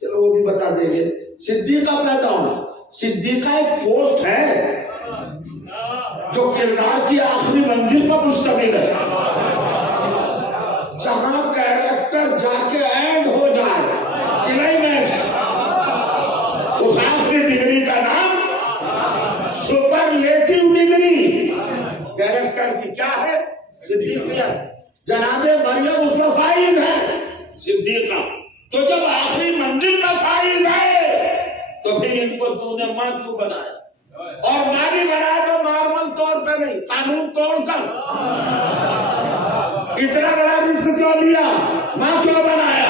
چلو وہ بھی بتا دیں گے. صدیقہ پیدا ہونا, صدیقہ ایک پوسٹ ہے جو کردار کی آخری منزل پر مشتمل ہے, جہاں کیریکٹر جا کے اینڈ ہو جائے, کلائمیکس. اس آخری ڈگری کا نام سپرلیٹو ڈگری. کیریکٹر کی کیا ہے؟ صدیقیت. جناب مریم اس میں فائز ہے صدیقہ. تو جب آخری منزل پر فائز ہے تو پھر ان کو تو نے ماں کیوں بنایا؟ اور ماں بھی بنایا تو نارمل طور پہ نہیں, قانون توڑ کر. اتنا بڑا رزق کیوں لیا؟ ماں کیوں بنایا؟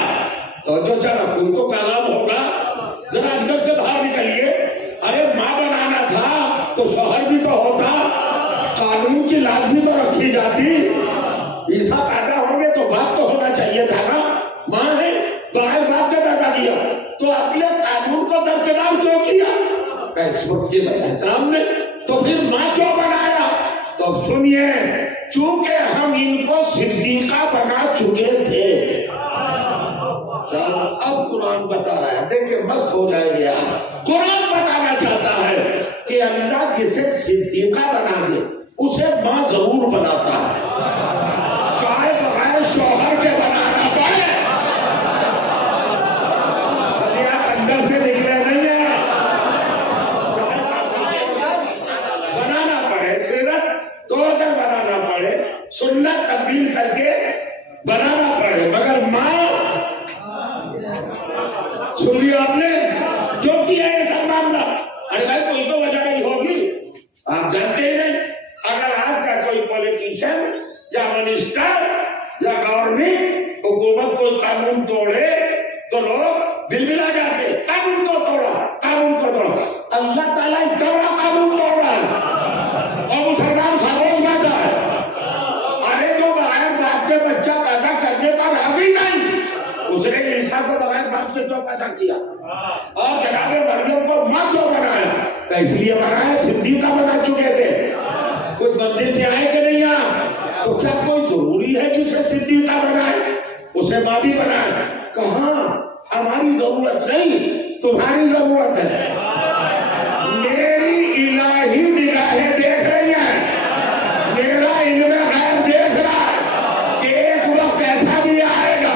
تو جو چلا کوئی تو کلام ہوگا, ذرا اندر سے باہر نکلیے. ارے ماں بنانا تھا تو شوہر بھی تو ہوتا, قانون کی لازمی تو رکھی جاتی. عیسیٰ پیدا ہوں گے تو باپ تو ہونا چاہیے تھا نا. ماں ہے بغیر باپ نے پیدا کیا تو اپنے قانون کو درکنار کیوں کیا؟ اس وقت کے احترام نے. تو پھر ماں کیوں بنایا؟ تو اب سنیے, چونکہ ہم ان کو صدیقہ بنا چکے تھے. اب قرآن بتا رہا ہے, دیکھیں مست ہو جائے گا. قرآن بتانا چاہتا ہے کہ اللہ جسے صدیقہ بنا دے اسے ماں ضرور بناتا ہے, چاہے بغیر شوہر کے بنانا پڑے. خلیات اندر سے نکلے نہیں ہیں, تو اگر بنانا پڑے, سنت تبدیل کر کے بنانا پڑے, مگر ماں. سن لیا آپ نے کیوں کیا ہے ایسا معاملہ؟ ارے بھائی کوئی تو وجہ نہیں ہوگی, آپ جانتے ہی نہیں. اگر آج کا کوئی پولیٹیشین یا منسٹر یا گورنمنٹ حکومت کوئی قانون توڑے تو لوگ بل بلا جاتے, قانون کو توڑا, قانون کو توڑا. اللہ تعالیٰ اتنا بڑا قانون توڑ رہا ہے اور مسلمان خاموش بیٹھا ہے. ارے جو بغیر باپ کے بچہ پیدا کرنے پر راضی نہیں, اس نے عیسیٰ کو بغیر باپ کے کیوں پیدا کیا اور جناب مریم کو ماں کیوں بنایا؟ اس لیے بنایا صدیقہ بنا چکے تھے. کچھ منزل پہ آئے کہ نہیں آ, تو کیا کوئی ضروری ہے جسے صدیقہ بنائے اسے ماں بھی بنائے؟ کہاں, ہماری ضرورت نہیں, تمہاری ضرورت ہے. میری الہی نگاہیں دیکھ رہی ہیں, میرا علم غیب دیکھ رہا ہے کہ ایک وقت ایسا بھی آئے گا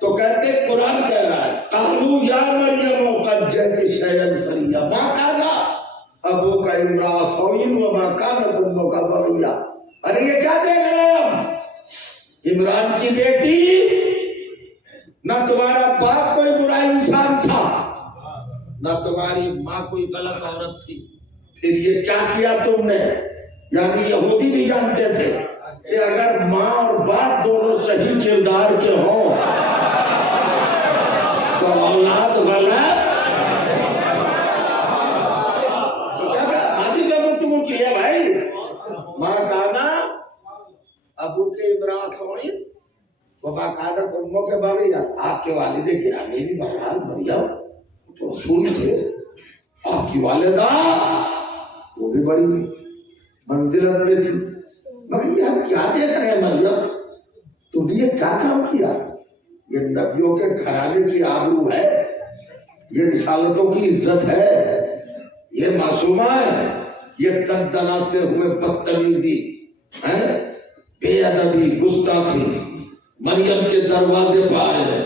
تو کہتے قرآن کہہ رہا ہے قالوا یا مریم قد جئت شیئا فریا ما کان ابوک امرأ سوء وما کانت امک بغیا. ارے یہ کیا دیکھ رہے ہیں ہم؟ عمران کی بیٹی، نہ تمہارا باپ کوئی برا انسان تھا نہ تمہاری ماں کوئی غلط عورت تھی، پھر یہ کیا کیا تم نے؟ یعنی یہودی بھی جانتے تھے کہ اگر ماں اور باپ دونوں صحیح کردار کے ہوں تو اولاد غلط ماضی کا گفتگو کی ہے بھائی. ماں کانا ابو کے امرأ سوء وما کانت امک بغیا. آپ کے والد گرامی بھی بہرحال مریم تو رسول تھے، آپ کی والدہ وہ بھی بڑی منزلت میں تھی. مگر یہ ہم کیا دیکھ رہے ہیں مریم، تم نے یہ کیا کام کیا؟ یہ نبیوں کے گھرانے کی آبرو ہے، یہ رسالتوں کی عزت ہے، یہ معصومہ ہے. یہ دندناتے ہوئے بدتمیزی ہے، بے ادبی، گستاخی مریم کے دروازے پہ آئے ہیں،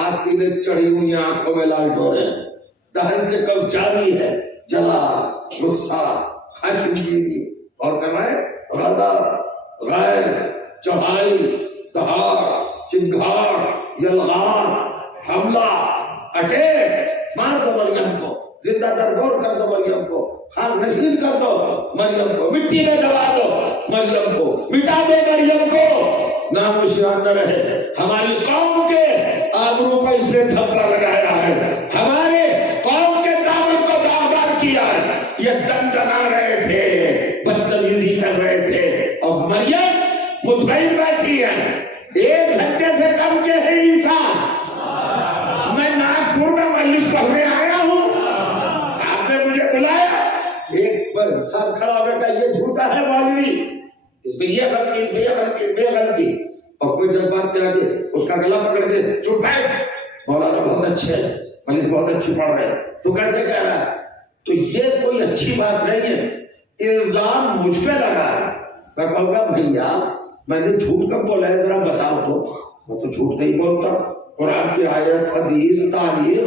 آستینیں چڑھی ہوئی آنکھوں میں لال ڈورے ہیں، دہن سے کل جاری ہے جلا، غصہ، خشمگینی اور کر رہے غضب، غیظ، چڑھائی، دہاڑ، چنگھاڑ، یلغار، حملہ، اٹیک، مار دو مریم کو، زندہ درگور کر دو مریم کو، خاک نشین کر دو مریم کو، مٹی میں دبا دو مریم کو، مٹا دے مریم کو، نام نشان نہ رہے. ہماری قوم کے آبرو پر اس نے تھپڑا لگایا ہے، ہمارے قوم کے دامن کو داغدار کیا ہے. یہ دندنا رہے تھے، بدتمیزی کر رہے تھے، اور مریم مطمئن بیٹھی ہے. 1 گھنٹے سے کم کے ہے عیسیٰ، میں ناگپور میں مجلس پڑھنے آیا ہوں، آپ نے مجھے بلایا. ایک ساتھ کھڑا ہو کر یہ جھوٹا ہے مولوی، اس میں یہ غلطی، بے غلطی، بے غلطی، اور کوئی جذبات میں آ کے اس کا گلا پکڑ کے چپ بیٹھ، مولانا بہت اچھے ہیں، مجلس بہت اچھی پڑھ رہے ہیں، تو کیسے کہہ رہا ہے؟ تو یہ کوئی اچھی بات نہیں ہے، الزام مجھ پہ لگا ہے. میں کہوں گا بھیا میں نے جھوٹ کب بولا ہے ذرا بتاؤ تو. میں تو جھوٹ نہیں بولتا، قرآن کی آیت، حدیث، تاریخ،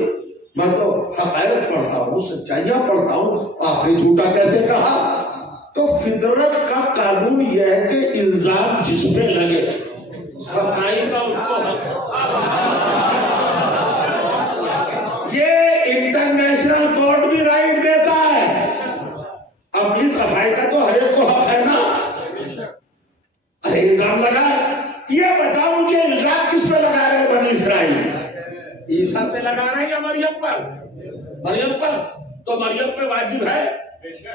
میں تو حقائق پڑھتا ہوں، سچائیاں پڑھتا ہوں. آپ نے جھوٹا کیسے کہا؟ تو فطرت کا قانون یہ ہے کہ الزام جس پہ لگے صفائی کا اس کو حق. یہ انٹرنیشنل کورٹ بھی رائٹ دیتا ہے، اپنی صفائی کا تو ہر ایک کو حق ہے نا. ارے الزام لگا، یہ بتاؤ مجھے الزام کس پہ لگا رہے بنی اسرائیل؟ عیسیٰ پہ لگا رہے ہیں یا مریم پر؟ مریم پر. تو مریم پہ واجب ہے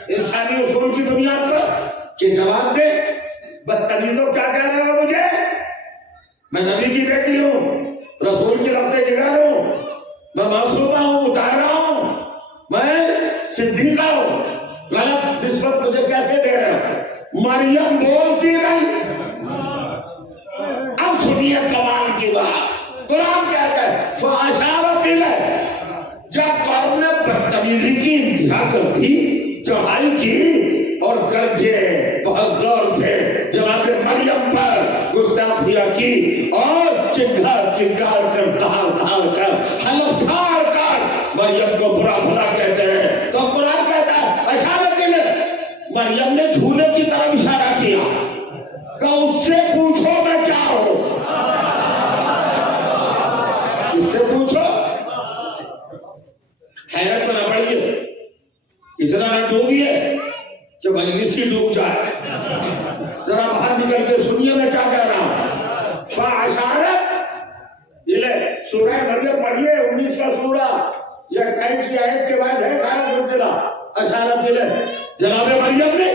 انسانی اصول کی بنیاد پر کہ جواب دے. بدتمیزوں کیا کہہ رہے ہو مجھے؟ میں نبی کی بیٹی ہوں، رسول کی رفتے جگر ہوں، میں معصومہ ہوں، مطہرہ ہوں، میں صدیقہ ہوں. غلط نسبت مجھے کیسے دے رہے ہو؟ مریم بولتی نہیں. اب سنیے کمال کی بات، قرآن کہتا ہے فَأَشَارَتْ إِلَيْهِ. جب قوم نے بدتمیزی کی انتہا کر دی، چڑھائی کی اور گرجے بہت زور سے جناب مریم پر گستاخیاں کی اور چنگار کر دھار کر حلف ڈھار کر مریم کو برا بھلا کہتے ہیں. تو قرآن کہتا ہے اشارت الیہ، مریم نے جھولے کی طرف اشارہ کیا کہ اس سے پوچھو میں کیا ہوں. اس سے پوچھو. حیرت میں نہ پڑیے، اتنا نہ ڈوبیے کہ مجلس ہی ڈوب جائے. ذرا باہر نکل کے سنیے میں کیا کہہ رہا ہوں. فاشارت یہ سورہ مریم پڑھیے، 19واں سورہ، یہ 28ویں آیت کے بعد ہے سارا سلسلہ. اشارت جناب مریم نے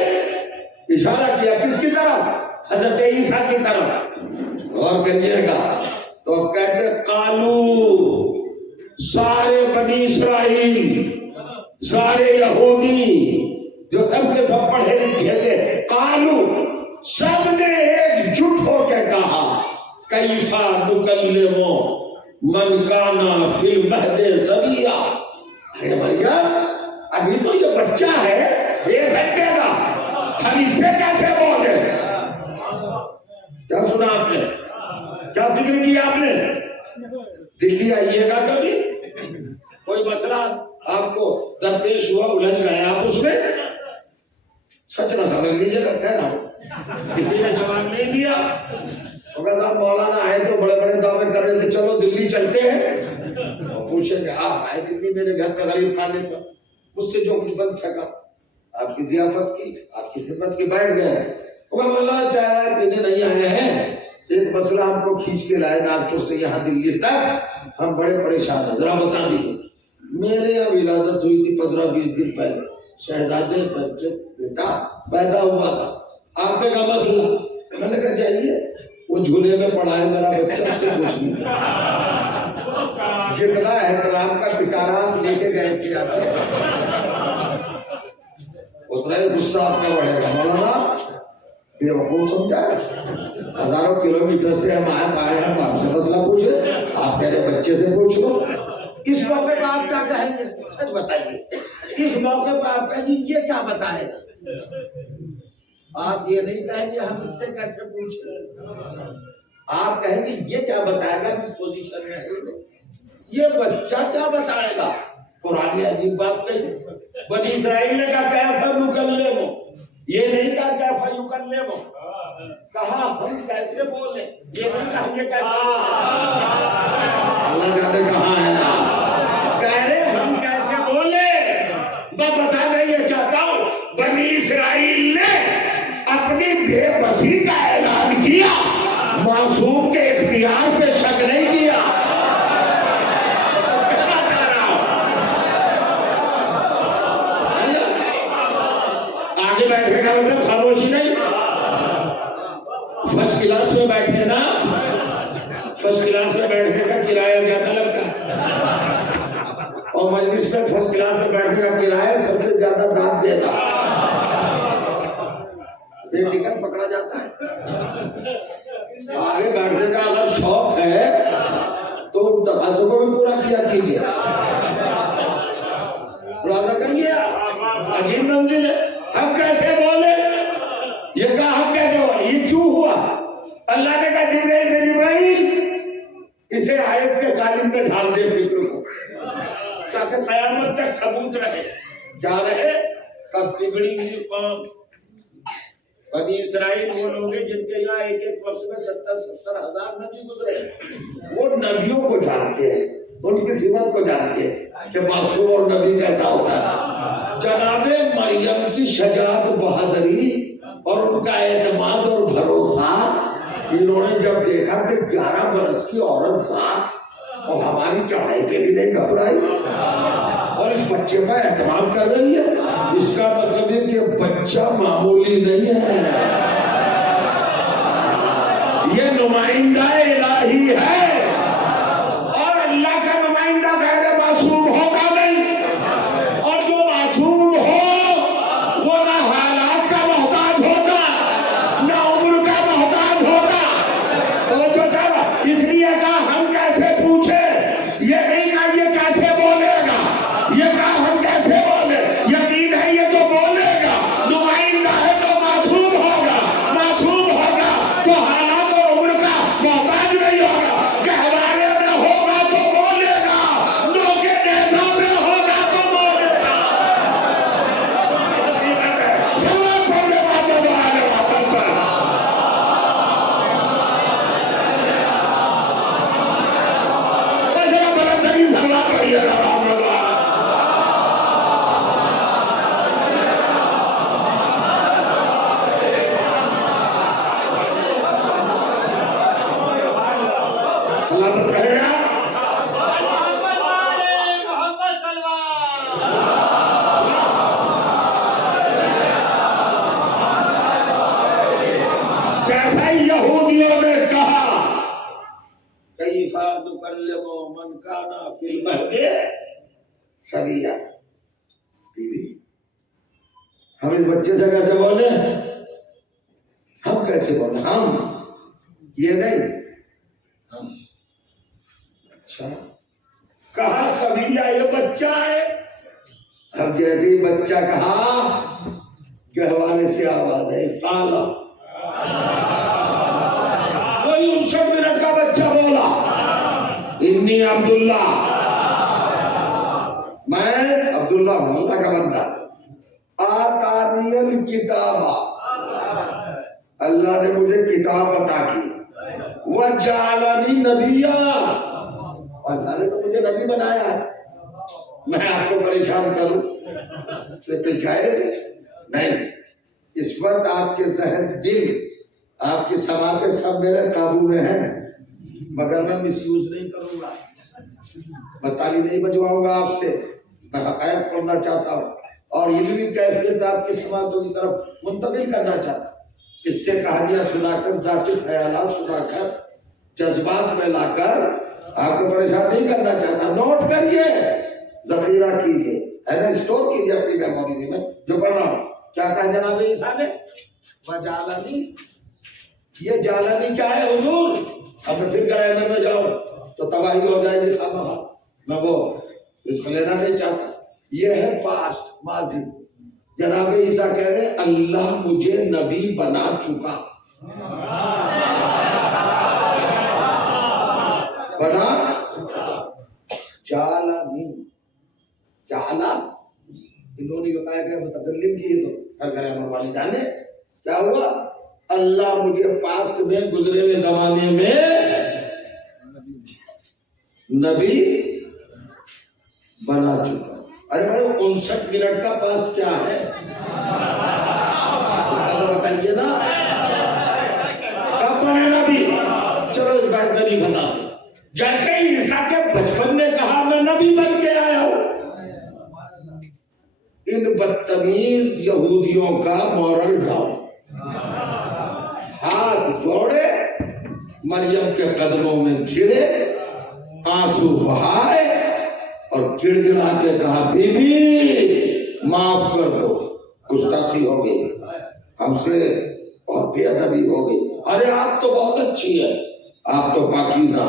اشارہ کیا کس کی طرف؟ حضرت عیسیٰ کی طرف. غور کریے گا تو کہتے قالو، سارے بنی اسرائیل، سارے یہودی جو سب کے سب پڑھے لکھے تھے، قالو، سب نے ایک جٹ ہو کے کہا کیفا نکلم من کانا فی المہد صبیا. ارے مریم ابھی تو یہ بچہ ہے 1 گھنٹے کا، ہم اس سے کیسے بولے؟ کیا سنا آپ نے؟ کیا فکر کی آپ نے؟ دلی آئیے گا کبھی، کوئی مسئلہ آپ کو درپیش ہوا، الجھ گئے آپ اس میں، سچ نہ سمجھ لیجیے گا، کہہ رہا ہوں کسی نے جواب نہیں دیا۔ صاحب مولانا آئے تو بڑے بڑے دعوے کر رہے تھے، چلو دلی چلتے ہیں، اور پوچھے کہ آپ آئے دلی میرے گھر پہ غریب خانے پر، مجھ سے جو کچھ بن سکا آپ کی ضیافت کی، آپ کی خدمت کی، بیٹھ گئے۔ مولانا چائے وائے پینے نہیں آئے ہیں، ایک مسئلہ ہم کو کھینچ کے لائے ناگپور سے یہاں دلی تک، ہم بڑے پریشان ہیں، ذرا بتا دیجیے۔ میرے یہاں ولادت ہوئی تھی 15-20 دن پہلے، شہزادے بچے بیٹا پیدا ہوا تھا، آپ پہ کا مسئلہ؟ میں نے کہا جائیے، وہ جھولے میں پڑا ہے میرا بچہ، اس سے کچھ نہیں، جتنا احترام کا پٹارا آپ لے کے گئے تھے آپ سے اتنا ہی غصہ آپ کا بڑھے گا۔ مولانا بے وقوف سمجھا ہے، ہزاروں کلومیٹر سے ہم آئے ہیں، آپ سے مسئلہ پوچھ رہے، آپ کہہ رہے بچے سے پوچھ لو۔ اس موقع پہ آپ کیا کہیں گے؟ سچ بتائیے، اس موقع پہ آپ کہیں گے یہ کیا بتائے گا؟ آپ یہ نہیں کہیں گے ہم اس سے کیسے پوچھیں، آپ کہیں گے یہ کیا بتائے گا اس پوزیشن میں ہے، یہ بچہ کیا بتائے گا؟ قرآن نے عجیب بات کہی، بنی اسرائیل نے کہا کیسا یکلمہ، یہ نہیں کہا کیسا یکلمہ، کہا ہم کیسے بولیں، یہ نہیں کہا یہ کیسے بولیں، اللہ جانے کہاں ہے، کہہ رہے ہم کیسے بولیں۔ میں بتانا یہ چاہتا ہوں، بنی اسرائیل نے اپنی بے بسی کا اعلان کیا، معصوم کے اختیار پہ شک نہیں کیا۔ آگے بیٹھے کا مطلب خاموشی نہیں، فرسٹ کلاس میں بیٹھے نا، فرسٹ کلاس میں بیٹھنے کا کرایہ زیادہ لگتا ہے، اور مجلس میں فرسٹ کلاس میں بیٹھنے کا کرایہ سب سے زیادہ داد دیتا، یہ ٹکٹ پکڑا جاتا ہے۔ آگے بیٹھنے کا اگر شوق ہے تو تقاضوں کو بھی پورا کیا کیجیے، ملازہ کریے۔ عجیب منزل ہے، ہم کیسے بولے، یہ کہا ہم کیسے بولے، یہ کیوں ہوا؟ اللہ نے کہا جبرائیل سے جبرائیل اسے آیت کے تعلیم میں ڈھال دے فکر کو، تاکہ قیامت تک ثبوت رہے، کیا رہے؟ کب بگڑی ہوئی قوم بنی اسرائیل وہ لوگ ہیں جن کے یہاں ایک ایک وقت میں 70 ہزار نبی گزرے، وہ نبیوں کو جانتے ہیں، ان کی صفت کو جانتے ہیں کہ معصوم اور نبی کیسا ہوتا ہے۔ جناب مریم کی شجاعت بہادری اور ان کا اعتماد اور بھروسہ، انہوں نے جب دیکھا کہ 11 برس کی عورت ذات اور ہماری چڑھائی پہ بھی نہیں گھبرائی اور اس بچے کا اہتمام کر رہی ہے، اس کا مطلب یہ کہ بچہ معمولی نہیں ہے، یہ نمائندہ الہی ہے، اور اللہ کا نمائندہ غیر معصوم ہوگا نہیں، اور جو معصوم ہو وہ نہ حالات کا محتاج ہوگا نہ عمر کا محتاج ہوگا، تو جو جب اس لیے کہا ہم کیسے پوچھے، یہ نہیں کہا یہ کیسے بولے گا، یہ کہا ہم کیسے بولے، یقین ہے یہ تو بولے گا، نمائندہ ہے تو معصوم ہوگا، معصوم ہوگا تو حالات اور عمر کا محتاج نہیں ہوگا، گہوارے میں ہوگا تو بولے گا، نوکے نیزہ میں ہوگا تو بولے گا۔ سلام پڑھنے والے دوارے واپن پر ایسا بلند ترین سلام پڑھیے گا، رام اللہ سلامت رہے گا۔ جیسا یہودیوں نے کہا کیفا نکلم من کان فی المہد صبیا، بیوی ہم اس بچے سے کیسے بولے، ہم کیسے بولے، ہم یہ نہیں، ہم اچھا کہا صبیا یہ بچہ ہے، اب جیسے ہی بچہ کہا گہوارے سے آواز ہے تالا، کوئی 59 منٹ کا بچہ بولا، انی عبداللہ، میں عبداللہ ہوں، اللہ کا بندہ۔ آتانی الکتاب، اللہ نے مجھے کتاب عطا کی۔ وجعلنی نبیا، اللہ نے تو مجھے نبی بنایا ہے۔ میں آپ کو پریشان کروں تو جائز ہے؟ نہیں۔ اس وقت آپ کے ذہن، دل، آپ کی سماعتیں سب میرے قابو میں ہیں، مگر میں مس یوز نہیں کروں گا، میں تالی نہیں بجواؤں گا آپ سے، میں حقائق پڑھنا چاہتا ہوں اور علمی کیفیت آپ کی سماعتوں کی طرف منتقل کرنا چاہتا ہوں۔ اس سے کہانیاں سنا کر، ذاتی خیالات سنا کر، جذبات میں لا کر آپ کو پریشان نہیں کرنا چاہتا۔ نوٹ کریے، ذخیرہ کیجیے، اسٹور کیجیے اپنی میموری میں جو پڑھ رہا ہوں۔ کیا کہا جناب عیسیٰ نے؟ وجعلنی، یہ جالنی کیا ہے حضور؟ اب میں پھر گرامر میں جاؤں تو تباہی ہو جائے گی، میں وہ اس کو لینا نہیں چاہتا۔ یہ ہے پاسٹ، ماضی۔ جناب عیسیٰ کہہ رہے اللہ مجھے نبی بنا چکا، بنا جالنی، جالا انہوں نے بتایا کہ متکلم کی، تو ہر گرامر والی جانے کیا ہوا؟ اللہ مجھے پاسٹ میں، گزرے ہوئے زمانے میں نبی بنا چکا۔ ارے بھائی 59 منٹ کا پاسٹ کیا ہے؟ بتائیے نا، کب بنے نبی؟ چلو اس بحث میں نہیں بتاتے۔ جیسے عیسیٰ کے بچپن نے کہا میں نبی بن کے آیا ہوں، ان بدتمیز یہودیوں کا مورل ڈاؤن، ہاتھ جوڑے، مریم کے قدموں میں گرے، آنسو بہائے اور گڑ گڑا کے کہا بی بی معاف کر دو، گستاخی ہو گئی ہم سے اور بے ادبی ہو گئی۔ ارے آپ تو بہت اچھی ہے، آپ تو پاکیزہ،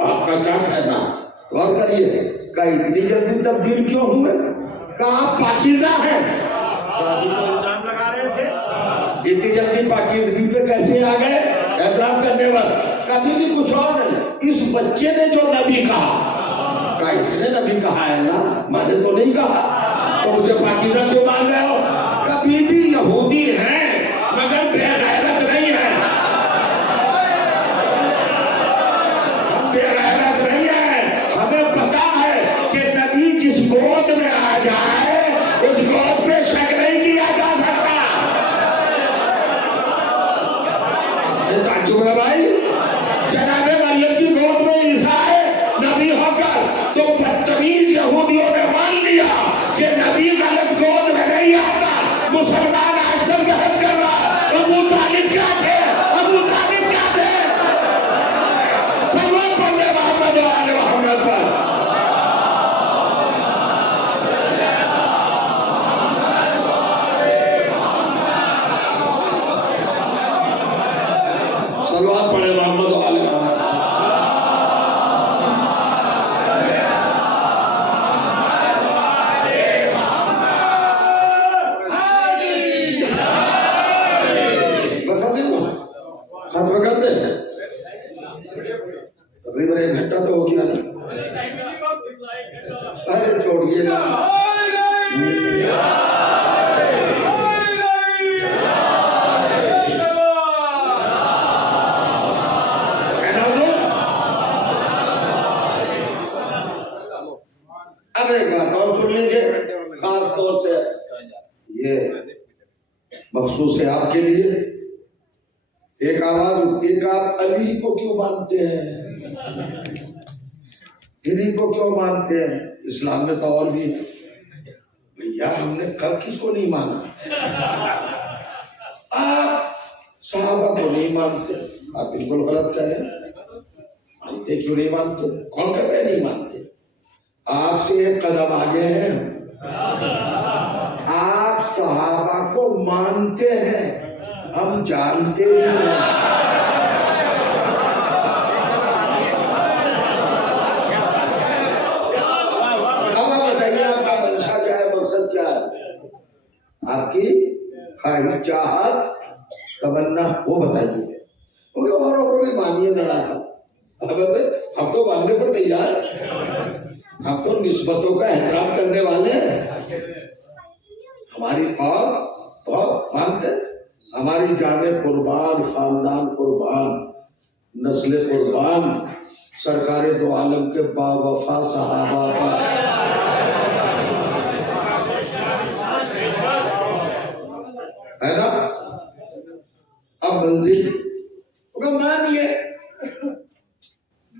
آپ کا کیا کہنا؟ غور کریے، کہ اتنی جلدی تبدیل کیوں ہوئے؟ کہ آپ پاکیزہ ہیں، ابھی تو الزام لگا رہے تھے، اتنی جلدی پاکیزگی پہ کیسے آ گئے؟ اعتراف کرنے وقت کبھی بھی کچھ اور نہیں۔ اس بچے نے جو نبی کہا، کہ اس نے نبی کہا ہے نا، میں نے تو نہیں کہا، تو مجھے پاکیزہ کیوں مان رہے ہو؟ کبھی بھی یہودی ہیں مگر بے غیرت نہیں ہے، ہم بے غیرت نہیں ہیں، ہمیں پتا ہے کہ نبی جس گود میں آ جائے اس گود پہ شک نہیں کیا جا سکتا۔ یہ تعجب ہے بھائی، جناب مریم کی گود میں عیسیٰ ہے نبی ہو کر، تو بدتمیز یہودیوں نے مان لیا کہ نبی غلط گود میں نہیں آتا۔ مسلمان آج تک بحث کر رہا، ابو طالب کیا تھے؟ ابو طالب کیا تھے؟ سلام پڑھنے محمد و آل محمد پر۔ سلوات پڑھے محمد و آل محمد۔ بس آتے ہو ختم کر دیں، تقریباً 1 گھنٹہ تو ہو گیا نا۔ ارے چھوڑیے نا، اب ایک بات اور سن لیجیے، خاص طور سے یہ مخصوص ہے آپ کے لیے۔ ایک آواز اٹھتی ہے کہ آپ علی کو کیوں مانتے ہیں، انہی کو کیوں مانتے ہیں؟ اسلام میں تو اور بھی ہے بھیا، ہم نے کب کس کو نہیں مانا؟ آپ صحابہ کو نہیں مانتے، آپ بالکل غلط کہہ رہے ہیں، مانتے کیوں نہیں مانتے؟ کون کہتے ہیں نہیں مانتے؟ آپ سے ایک قدم آگے ہیں، آپ صحابہ کو مانتے ہیں، ہم جانتے بھی ہیں۔ اب آپ بتائیے آپ کا منشا کیا ہے، مقصد کیا ہے، آپ کی خواہش، چاہت، تمنا، وہ بتائیے، کیونکہ اوروں کو بھی مانیے ذرا سا، ہم تو ماننے پر تیار، ہم تو نسبتوں کا احترام کرنے والے ہیں، ہماری قوم بہت مانتے، ہماری جانیں قربان، خاندان قربان، نسل قربان، سرکار دو عالم کے با وفا صحابہ کا ہے نا۔ اب منزل مانیے،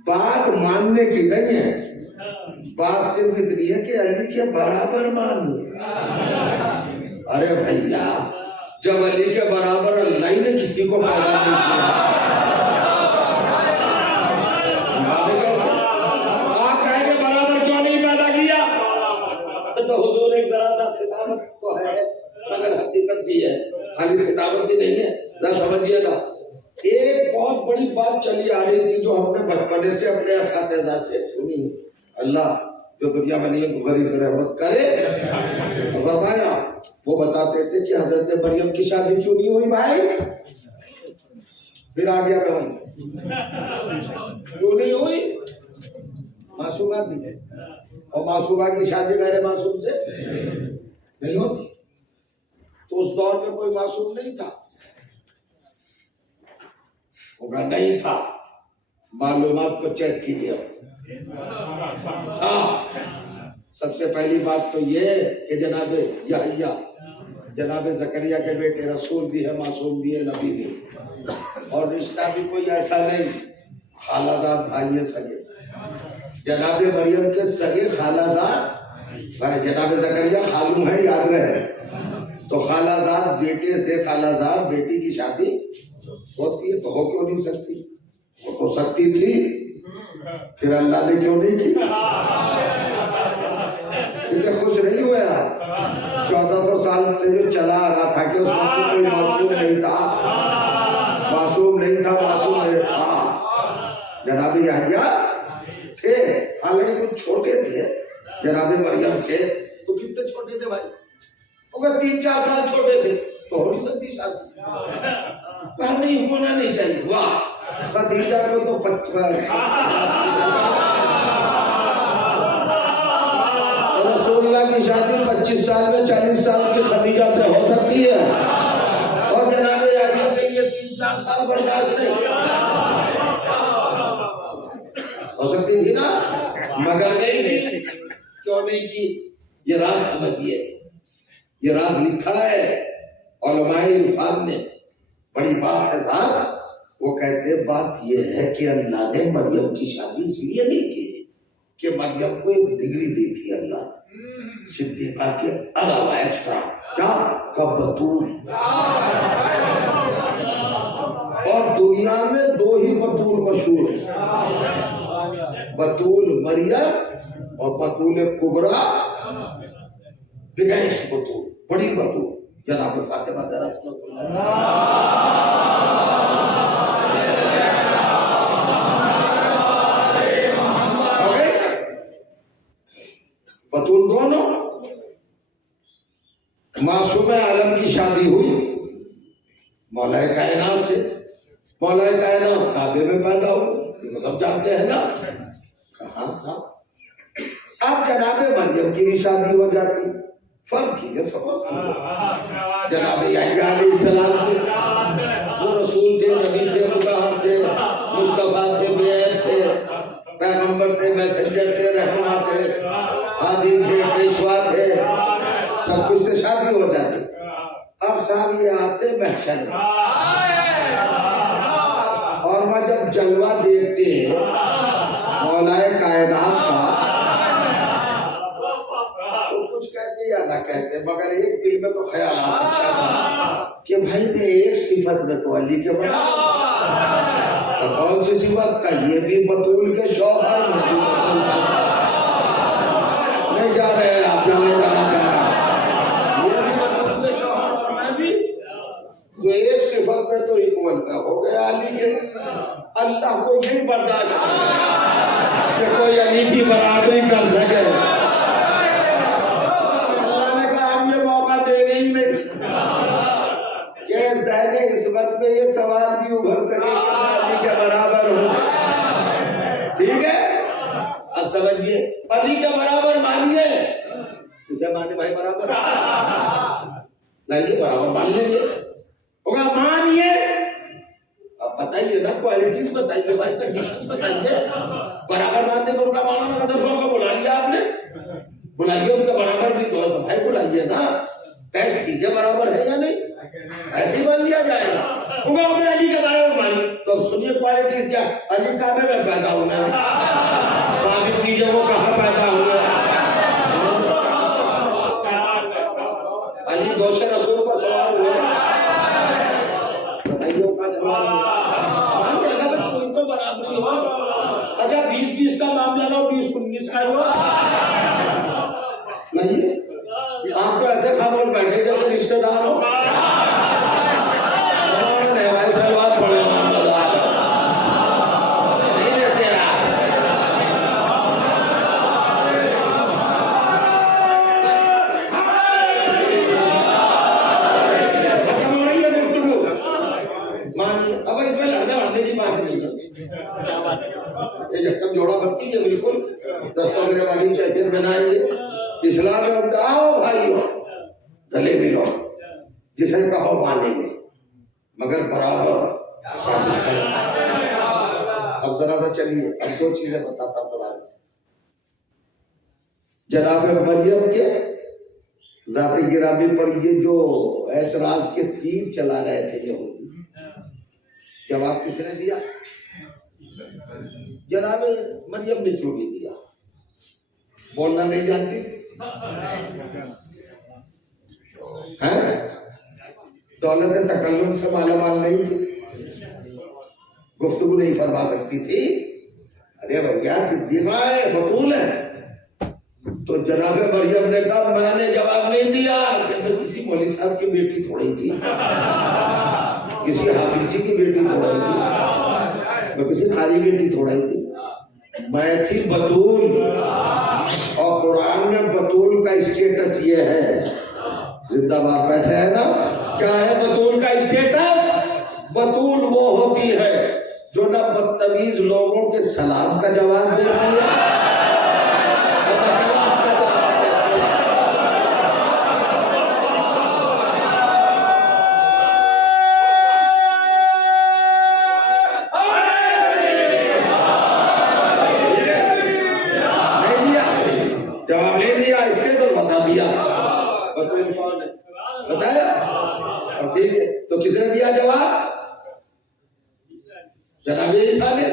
بات ماننے کی نہیں ہے، بات صرف اتنی ہے کہ علی کے برابر مانیے۔ ارے بھیا جب علی کے برابر اللہ ہی نے کسی کو پیدا نہیں کیا، آپ کہیں گے برابر کیوں نہیں پیدا کیا؟ تو حضور ایک ذرا سا خطابت تو ہے مگر حقیقت بھی ہے، خالی خطابت ہی نہیں ہے، ذرا سمجھیے گا۔ ایک بہت بڑی بات چلی آ رہی تھی جو ہم نے بچپنے سے اپنے اساتذہ سے سنی، اللہ جو دنیا میں نہیں غریب رحمت کرے، فرمایا وہ بتاتے تھے کہ حضرت مریم کی شادی کیوں نہیں ہوئی بھائی؟ پھر آ گیا میں، کیوں نہیں ہوئی؟ معصومہ تھی، اور معصومہ کی شادی غیر معصوم سے نہیں ہوتی، تو اس دور میں کوئی معصوم نہیں تھا، ہوگا نہیں تھا، معلومات کو چیک کیجیے۔ ہاں سب سے پہلی بات تو یہ کہ جناب یحییٰ جناب زکریا کے بیٹے رسول بھی ہے، معصوم بھی ہے، نبی بھی ہے، اور رشتہ بھی کوئی ایسا نہیں، خالہ زاد بھائی ہے سگے، جناب مریم کے سگے خالہ زاد، جناب زکریا خالو ہے، یاد رہے، تو خالہ زاد بیٹے سے خالہ زاد بیٹی کی شادی ہوتی ہے، تو ہو کیوں نہیں سکتی؟ وہ ہو سکتی تھی، پھر اللہ نے کیوں نہیں کی؟ لیکن خوش نہیں ہوئے آپ، 1400 سال سے جو چلا آ رہا تھا کہ اس وقت کوئی معصوم نہیں تھا، معصوم نہیں تھا، معصوم نہیں تھا، جناب یحییٰ تھے، حالانکہ کچھ چھوٹے تھے جناب مریم سے، تو کتنے چھوٹے تھے بھائی؟ اگر 3-4 سال چھوٹے تھے تو ہو نہیں سکتی شادی، پر نہیں ہونا نہیں چاہیے۔ واہ خدیجہ کو تو 50 رسول اللہ کی شادی 25 سال میں 40 سال کی خدیجہ سے ہو سکتی ہے، اور جناب یحییٰ کے لیے 3-4 سال برداشت نہیں ہو سکتی تھی نا، مگر نہیں کی۔ کیوں نہیں کی؟ یہ راز سمجھیے، یہ راز لکھا ہے علماء عرفان نے، بڑی بات ہے صاحب۔ وہ کہتے بات یہ ہے کہ اللہ نے مریم کی شادی اس لیے نہیں کی کہ مریم کو ایک ڈگری دی تھی اللہ صدیقہ کے علاوہ ایکسٹرا، کیا بطول، اور دنیا میں 2 ہی بطول مشہور ہیں، بطول مریم اور بطول کبریٰ، بگیش بطول، بڑی بطول جناب فاطمہ زہرا رحمۃ اللہ۔ بطول دونوں، معصوم عالم کی شادی ہوئی مولا کائنات سے، مولا کائنات کعبے میں پیدا ہو، یہ سب جانتے ہیں نا، کہاں صاحب اب جناب مریم کی بھی شادی ہو جاتی، فرض کیجئے، سپوز کیجئے جناب یحییٰ علیہ السلام سے، وہ رسول تھے، نبی تھے، مطہر تھے، مصطفیٰ تھے، بیعت تھے، پیغمبر تھے، میسنجر تھے، رہنما تھے، ہادی تھے، پیشوا تھے، سب کچھ سے شادی ہو جاتی۔ اب صاحب یہ آتے محشر میں، اور وہ جب جلوہ دیکھتے ہیں مولا کائنات کا، تو کچھ کہتے یا نہ کہتے، مگر ایک دل میں تو خیال آ سکتا تھا کہ بھائی میں ایک صفت میں تو علی کے برابر، کون سی صفت کا؟ یہ بھی بطول کے شوہر، میں بھی بطول کا، نہیں جا رہے ہیں آپ، جانے جانا چاہ رہا، یہ بھی بطول کے شوہر اور میں بھی، تو ایک صفت میں تو اکول کا ہو گیا علی کے۔ اللہ کو یہی برداشت کہ کوئی علی کی برابری کر سکے، اللہ نے کہا ہم یہ موقع دے گے ہی نہیں کہ ذہن عصمت میں یہ سوال بھی ابھر سکے کہ میں علی کے برابر ہوں، ٹھیک ہے؟ اب سمجھیے علی کے برابر مانیے، کسے مانے بھائی برابر؟ نہیں برابر مان لیں گے، ہوگا مانیے، اب بتائیے نا کوالٹیز بتائیے بھائی، کنڈیشنز بتائیے، برابر ماننے کو کا مانو نا، صاحب کو بلا لیا آپ نے، بلائیے ان کا برابر بھی تو ہے تو بھائی بلائیے نا، ٹیسٹ کیجیے برابر ہے یا نہیں، ایسے ہی مان لیا جائے گا، ہوگا ہم نے علی کے برابر مانی، تو اب سنیے کوالٹیز کیا، علی کعبے میں پیدا ہوئے ہیں، ثابت کیجیے وہ کہاں پیدا ہوئے ہیں، علی گوشے رسول پر سوار ہوئے ہیں، بتائیے وہ کہاں سوار ہوئے ہیں، کوئی تو برابری ہو، اچھا 20-20 کا معاملہ نہ 20-19 کا ہوا، نہیں آپ تو ایسے خاموش بیٹھے جیسے رشتہ دار ہو، سلوات پڑھے نہیں رہتے آپ، ختم ہو رہی ہے گفتگو، مانیے اب اس میں لڑنے وڑنے کی بات نہیں ہے، کیا بات ہے، یہ جب جوڑا بنتی ہے بالکل دستوں میرے والی کیفیت بنائیے، اسلام میں ہوتا آؤ بھائیو گلے ملو، جسے کہو مانیں گے مگر برابر ثابت کرو۔ اب ذرا سا چلیے اب دو چیزیں بتاتا ہوں قرآن سے، جناب مریم کے ذات گرامی پر یہ جو اعتراض کے تیر چلا رہے تھے یہودی، جواب کس نے دیا؟ جناب مریم نے کیوں نہیں دیا؟ بولنا نہیں جانتی دولت تکلم سے مالا مال نہیں تھی، گفتگو نہیں فرما سکتی تھی، ارے بھیا صدیقہ ہے بطول ہے، تو جناب مریم نے کہا میں نے جواب نہیں دیا کہ میں کسی مولوی صاحب کی بیٹی تھوڑی تھی، کسی حافظ جی کی بیٹی تھوڑی تھی، میں کسی خالی بیٹی تھوڑی تھی، میں تھی بطول، اور قرآن میں بطول کا اسٹیٹس یہ ہے، زندہ باد بیٹھے ہیں نا، کیا ہے بطول کا اسٹیٹس؟ بطول وہ ہوتی ہے جو نہ بدتمیز لوگوں کے سلام کا جواب دیتی ہے، جواب نہیں دیا، اس کے تو بتا دیا بطول کون ہے بتایا، اور ٹھیک ہے تو کس نے دیا جواب؟ جناب عیسیٰ نے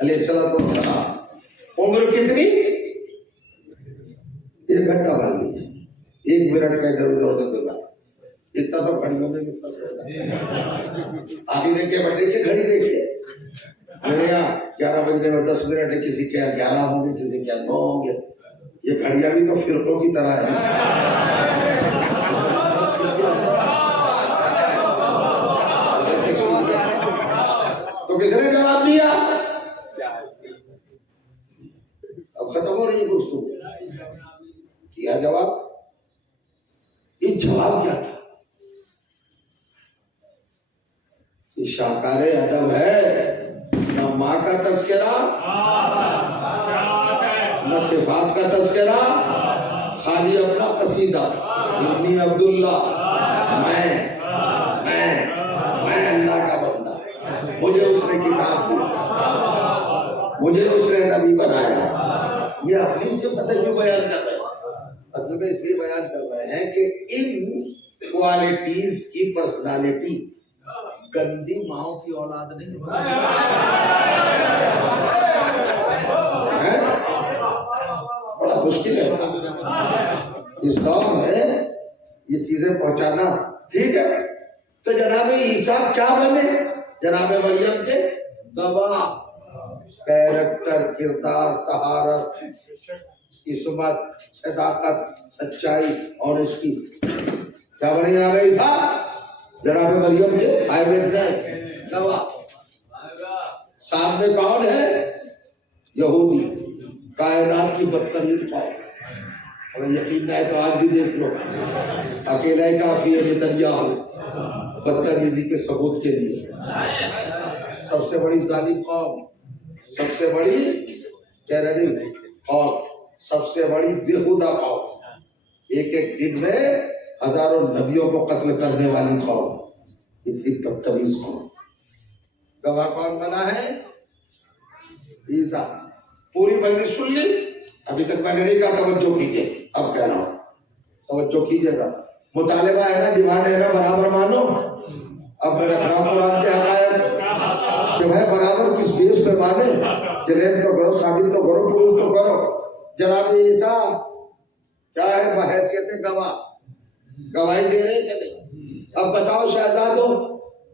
علیہ السلام، عمر کتنی؟ 1 گھنٹہ بن لیجیے، 1 منٹ کا ادھر ادھر سے کوئی بات، اتنا تو گھڑیوں میں بھی فرق ہوتا ہے، آگے دیکھیے بٹ دیکھیے گھڑی دیکھیے، میرے یہاں 11 بجنے میں 10 منٹ ہے، کسی کے 11 ہوں گے، کسی کے 9 ہوں گے، یہ گھڑیاں بھی تو فرقوں کی طرح ہے، تو کس نے جواب دیا؟ اب ختم ہو رہی ہے گفتگو، کیا جواب؟ یہ جواب کیا تھا؟ یہ شاہکار ادب ہے، نہ ماں کا تذکرہ نہ صفات کا تذکرہ، خالی اپنا قصیدہ، ابنی عبداللہ، میں اللہ کا بندہ، مجھے اس نے کتاب دی، مجھے اس نے نبی بنایا، یہ اپنی صفت کیوں بیان کر رہے ہیں؟ اصل میں اس لیے بیان کر رہے ہیں کہ ان کوالٹیز کی پرسنالٹی گندی ماؤں کی اولاد نہیں ہو سکتی، بڑا مشکل ہے اس قوم میں یہ چیزیں پہنچانا، ٹھیک ہے؟ تو جناب عیسیٰ کیا بنے؟ جناب مریم کے گواہ، کیریکٹر، کردار، طہارت، عصمت، صداقت، سچائی، آنیسٹی، کیا بنے جناب عیسیٰ؟ جناب مریم کے آئی وٹنس، گواہ۔ سامنے کون ہے؟ یہودی، کائنات کی بدترین قوم، اگر یقین ہے تو آج بھی دیکھ لو، اکیلا ہی کافی ہے نیتنیاہو بدتمیزی کے ثبوت کے لیے، سب سے بڑی ظالم قوم، سب سے بڑی کہہ رہے نہیں، اور سب سے بڑی بےہودہ قوم، ایک ایک دن میں ہزاروں نبیوں کو قتل کرنے والی قوم، اتنی بدتمیز قوم۔ گواہ کون بنا ہے؟ عیسیٰ۔ پوری مجلس سن لی؟ ابھی تک میں نے نہیں کہا توجہ کیجیے، اب کہہ رہا ہوں توجہ کیجیے گا۔ مطالبہ ہے نا، ڈیمانڈ ہے نا، برابر مانو۔ اب میں رکھ رہا ہوں قرآن کے حقائق کہ بھائی برابر کس بیس پہ مانے، جلین تو کرو، ثابت تو کرو، پروف تو کرو۔ جناب عیسیٰ کیا ہے بحیثیت گواہ، گواہی دے رہے کہ نہیں؟ اب بتاؤ شہزادو،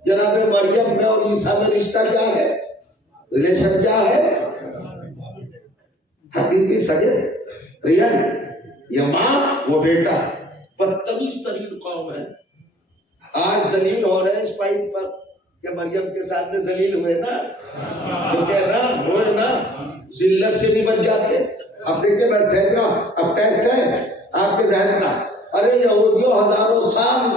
جناب مریم میں اور عیسیٰ میں رشتہ کیا ہے، ریلیشن کیا ہے؟ حقیقی سگے، ریئل، یہ ماں وہ بیٹا۔ بدتمیز ترین قوم ہے، آج ذلیل ہو رہے ہیں اس پوائنٹ پر کہ مریم کے ساتھ ذلیل ہوئے نا، جو کہ نا ہوئے نا، ذلت سے بھی بچ جاتے۔ اب دیکھیں میں سہج رہا ہوں، اب ٹیسٹ ہے آپ کے ذہن کا، ارے یہودیوں ہزاروں سال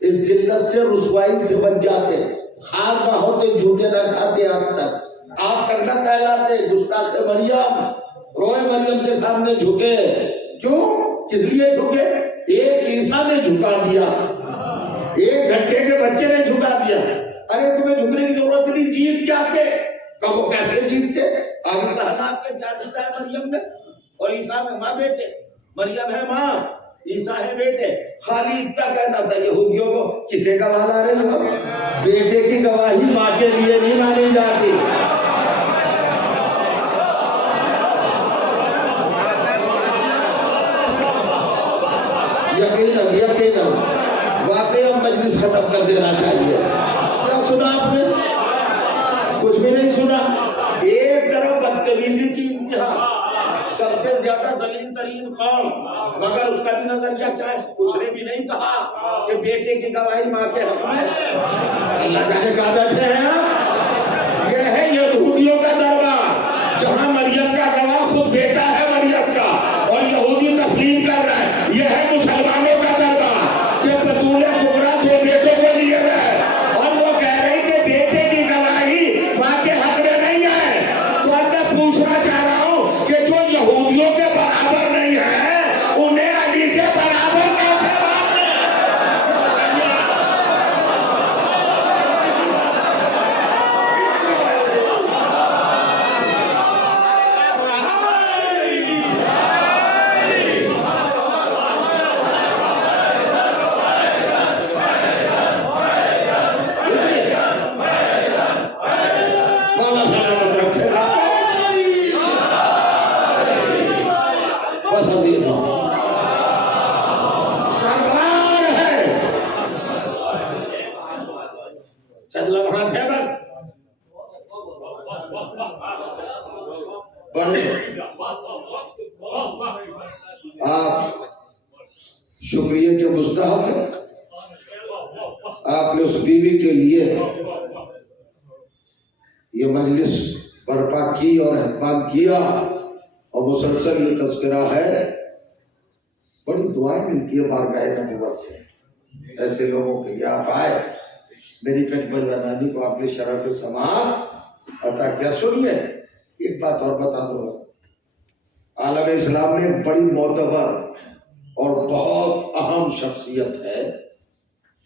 اس ذلت سے، رسوائی سے بچ جاتے، خار نہ ہوتے، جھوٹے نہ کھاتے، آج تک آپ کرنا کہلاتے گستاخ مریم۔ روئے مریم کے سامنے جھکے، کیوں؟ کس لیے جھکے؟ ایک عیسیٰ نے جھکا دیا، ایک گھنٹے کے بچے نے جھکا دیا۔ ارے تمہیں جھکنے کی ضرورت نہیں، جیت جاتے۔ کب وہ کیسے جیتتے؟ آگے کہا آپ کے کیا جیتا ہے مریم نے اور عیسیٰ میں ماں بیٹے، مریم ہے ماں، عیسیٰ ہے بیٹے۔ خالی اتنا کہنا تھا یہودیوں کو، کسے گواہ لا رہے ہو؟ بیٹے کی گواہی ماں کے لیے نہیں مانی جاتی۔ یقیناً واقعی اب مجلس ختم کر دینا چاہیے۔ کیا سنا آپ نے؟ کچھ بھی نہیں سنا۔ ایک طرف بدتمیزی کی انتہا، سب سے زیادہ ذلیل ترین قوم، مگر اس کا بھی نظریہ کیا ہے؟ اس نے بھی نہیں کہا کہ بیٹے کی گواہی ماں کے حق میں۔ اللہ جانے کہاں بیٹھے ہیں آپ؟ یہ ہے یہودیوں کا دربار، جہاں مریم کا گواہ خود بیٹا ہے مریم کا، اور یہودی تسلیم کر رہا ہے۔ یہ ہے مسلمانوں کا دربار کہ بطول کبریٰ جو بیٹوں کو لیے ہوئے، اور وہ کہہ رہی کہ بیٹے کی گواہی ماں کے حق میں نہیں ہے۔ تو اب میں پوچھنا چاہ رہا ہوں کہ جو یہودیوں کے برابر نہیں ہے، انہیں علی کے برابر کیسے ماننا ہے؟ آپ شکریہ کے مستحق ہیں، آپ نے اس بیوی کے لیے یہ مجلس برپا کی اور اہتمام کیا، اور مسلسل یہ تذکرہ ہے۔ بڑی دعائیں ملتی ہے بارگاہ نبوت سے، ایسے لوگوں کے لیے آپ آئے، میری کجبر رحمانی کو آپ نے شرف سماعت عطا کیا۔ سنیے ایک بات اور بتا دوں، عالم اسلام نے ایک بڑی معتبر اور بہت اہم شخصیت ہے،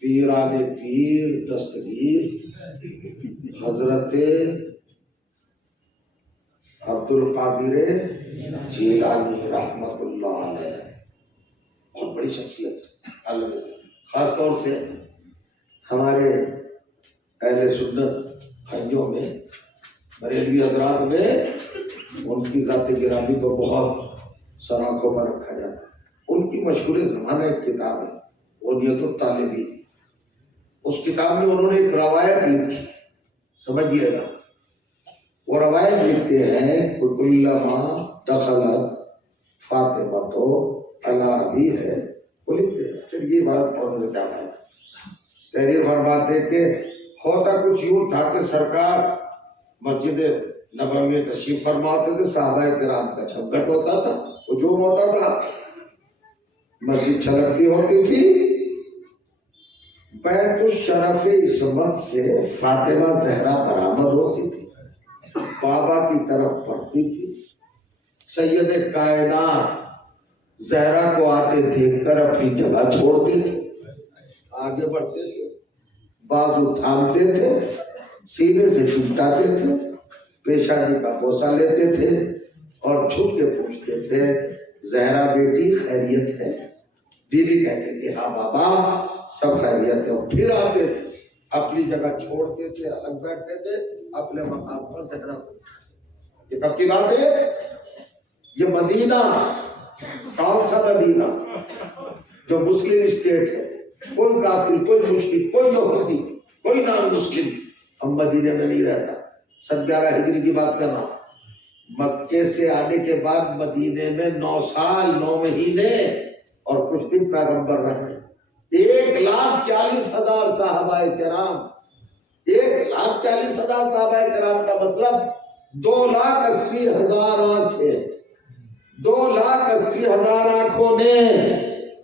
پیران پیر دستگیر حضرت عبد القادر جیلانی رحمت اللہ علیہ، بہت بڑی شخصیت عالم، خاص طور سے ہمارے اہل سنت بھائیوں میں، بریلوی حضرات میں ان کی ذات گرامی کو بہت سراخوں پر رکھا جاتا ہے۔ ان کی مشہور زمانہ ایک کتاب ہے بنیۃ الطالبین، اس کتاب میں انہوں نے ایک روایت لکھی، سمجھیے گا، وہ روایت لکھتے ہیں کلما دخلت فاطمہ تو اللہ بھی ہے، وہ لکھتے ہیں۔ پھر یہ بات پڑھنے کا ہے، تحریر فرماتے کہ ہوتا کچھ یوں تھا کہ سرکار مسجد نبوی تشریف فرماتے تھے، صحابہ کرام کا چھپگٹ ہوتا تھا، ہجوم ہوتا تھا، مسجد چھلکتی ہوتی تھی، بیت الشرف عصمت سے فاطمہ زہرا برآمد ہوتی تھی، بابا کی طرف پڑھتی تھی، سید کائنات زہرا کو آتے دیکھ کر اپنی جگہ چھوڑتے تھے، آگے بڑھتے تھے، بازو تھامتے تھے، سینے سے چمٹاتے تھے، پیشانی کا بوسہ لیتے تھے اور جھک کے پوچھتے تھے زہرا بیٹی خیریت ہے؟ بیوی کہتے تھے ہاں بابا سب خیریت ہے، اور پھر آتے تھے اپنی جگہ چھوڑتے تھے، الگ بیٹھتے تھے اپنے مقام پر زہرا کو۔ یہ کب کی بات ہے؟ یہ مدینہ، کون سا مدینہ؟ جو مسلم اسٹیٹ ہے، کوئی کافر، کوئی مشرک، کوئی یہودی، کوئی نان مسلم ہم مدینے میں نہیں رہتا۔ 11 ہجری کی بات کر رہا ہوں۔ مکے سے آنے کے بعد مدینے میں 9 سال 9 مہینے اور کچھ دن پیغمبر رہے۔ 1,40,000 صحابہ کرام، 1,40,000 صحابہ کرام کا مطلب 2,80,000 آنکھیں، 2,80,000 آنکھوں نے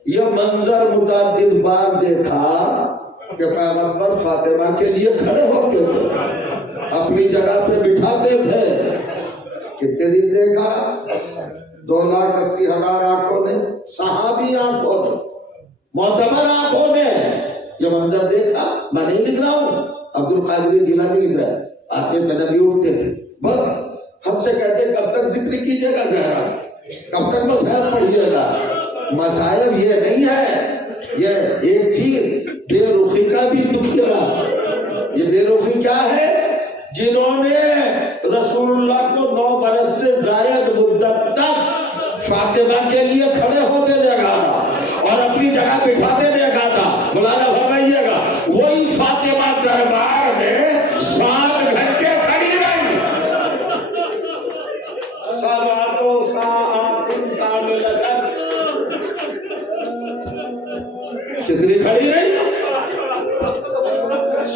یہ منظر متعدد بار دیکھا کہ پیغمبر فاطمہ کے لیے کھڑے ہوتے تھے، اپنی جگہ پہ بٹھاتے تھے۔ کتنے دن دیکھا؟ 2,80,000 آنکھوں نے، صحابی آنکھوں نے، معتبر آنکھوں نے یہ منظر دیکھا۔ میں نہیں لکھ رہا ہوں، عبد القادر جیلانی لکھ رہا ہے۔ آتے تھے نبی اٹھتے تھے، بس ہم سے کہتے کب تک ذکر کیجیے گا زہرا، کب تک مسائل پڑھیے گا؟ مسائل یہ نہیں ہے، یہ ایک چیز بے رخی کا بھی دکھیرا۔ یہ بے رخی کیا ہے؟ جنہوں نے رسول اللہ کو 9 برس سے زائد مدت تک فاطمہ کے لیے کھڑے ہوتے دیکھا تھا اور اپنی جگہ بٹھاتے دیکھا تھا، مولانا فرمائیے گا وہی فاطمہ دربار میں 7 گھنٹے کھڑی رہی، 7 ساعات کاملۃ، کتنی کھڑی رہی؟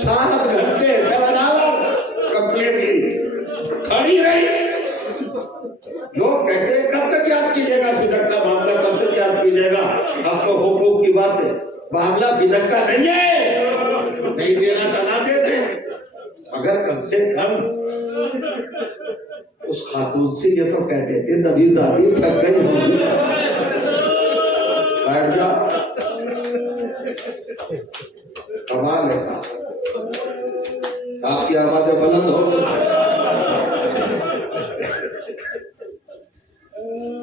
7 گھنٹے، 7 آورز کمپلیٹلی کھڑی رہی۔ لوگ کہتے ہیں کب تک یاد کیجیے گا فدق کا معاملہ، کب تک یاد کیجیے گا؟ آپ کو حقوق کی بات ہے، معاملہ فدق کا نہیں ہے، نہیں دینا تو نہ دے دیں، مگر کم سے کم اس خاتون سے یہ تو کہہ دیتے نبی زادی تھک گئی ہوگی، بیٹھ جا۔ کمال ہے صاحب، آپ کی آوازیں بلند ہو گئی۔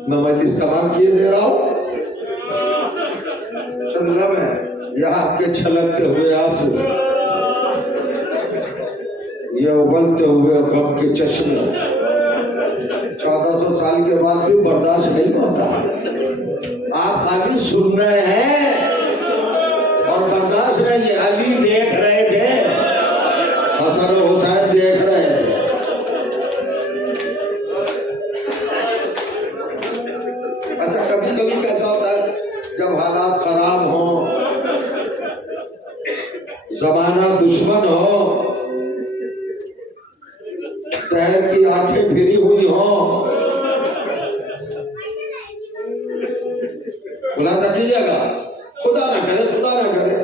میں مجلس تمام کیے دے رہا ہوں، مطلب ہے یہ آپ کے چھلکتے ہوئے آنسو، یہ ابلتے ہوئے غم کے چشمے 1400 سال کے بعد بھی برداشت نہیں ہوتا۔ آپ خالی سن رہے ہیں اور برداشت نہیں۔ علی دیکھ رہے تھے، حسن و حسین دیکھ رہے تھے۔ اچھا کبھی کبھی کیسا ہوتا ہے جب حالات خراب ہوں، زمانہ دشمن ہو، شہر کی آنکھیں پھری ہوئی ہوں، خلاصہ کیجیے گا، خدا نہ کرے خدا نہ کرے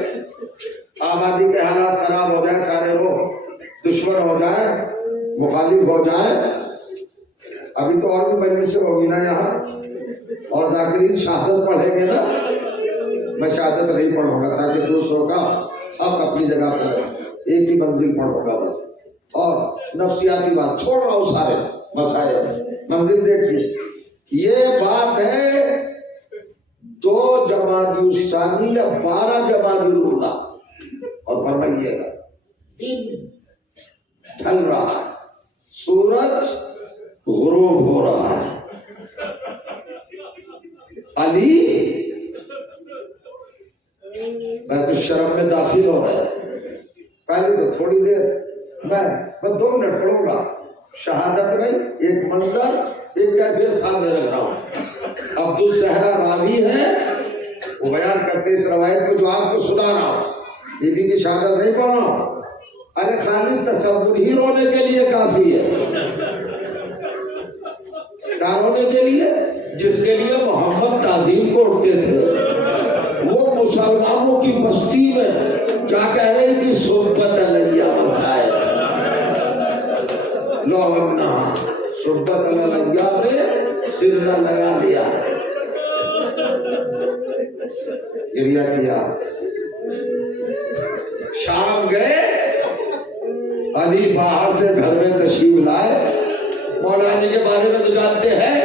آبادی کے حالات خراب ہو جائیں، سارے لوگ دشمن ہو جائیں، مخالف ہو جائیں۔ ابھی تو اور بھی مجلس سے ہوگی نا یہاں، اور ذاکرین شہادت پڑھیں گے نا، میں شہادت نہیں پڑھوں گا تاکہ دوسروں کا حق اپنی جگہ پر رہے، ایک ہی منزل پڑھوں گا بس، اور نفسیاتی بات چھوڑ رہا ہوں، سارے مسائل منزل دیکھیے۔ یہ بات ہے 2 جمادی الثانی یا 12 جمادی الاولیٰ، اور فرمائیے گا دن ڈھل رہا ہے، سورج غروب ہو رہا ہے، علی بیت الشرم میں داخل ہو رہے ہیں۔ پہلے تو تھوڑی دیر میں 2 منٹ پڑھوں گا، شہادت نہیں، ایک منظر، ایک کیفیت سامنے رکھ رہا ہوں۔ عبد الزہرا راوی ہیں، وہ بیان کرتے اس روایت کو جو آپ کو سنا رہا ہوں، بی بی کی شہادت نہیں پڑھ رہا ہوں۔ ارے خالی تصور ہی رونے کے لیے کافی ہے، کیا رونے کے لیے؟ جس کے لیے محمد تعظیم کو اٹھتے تھے، وہ مسلمانوں کی بستی میں کیا کہہ رہی تھی؟ صحبت علیہ مسائل، لو امنا صحبت علیہ میں سرنا لگا لیا، گریا کیا۔ شام گئے، علی باہر سے گھر میں تشریف لائے۔ مولا علی کے بارے میں تو جانتے ہیں،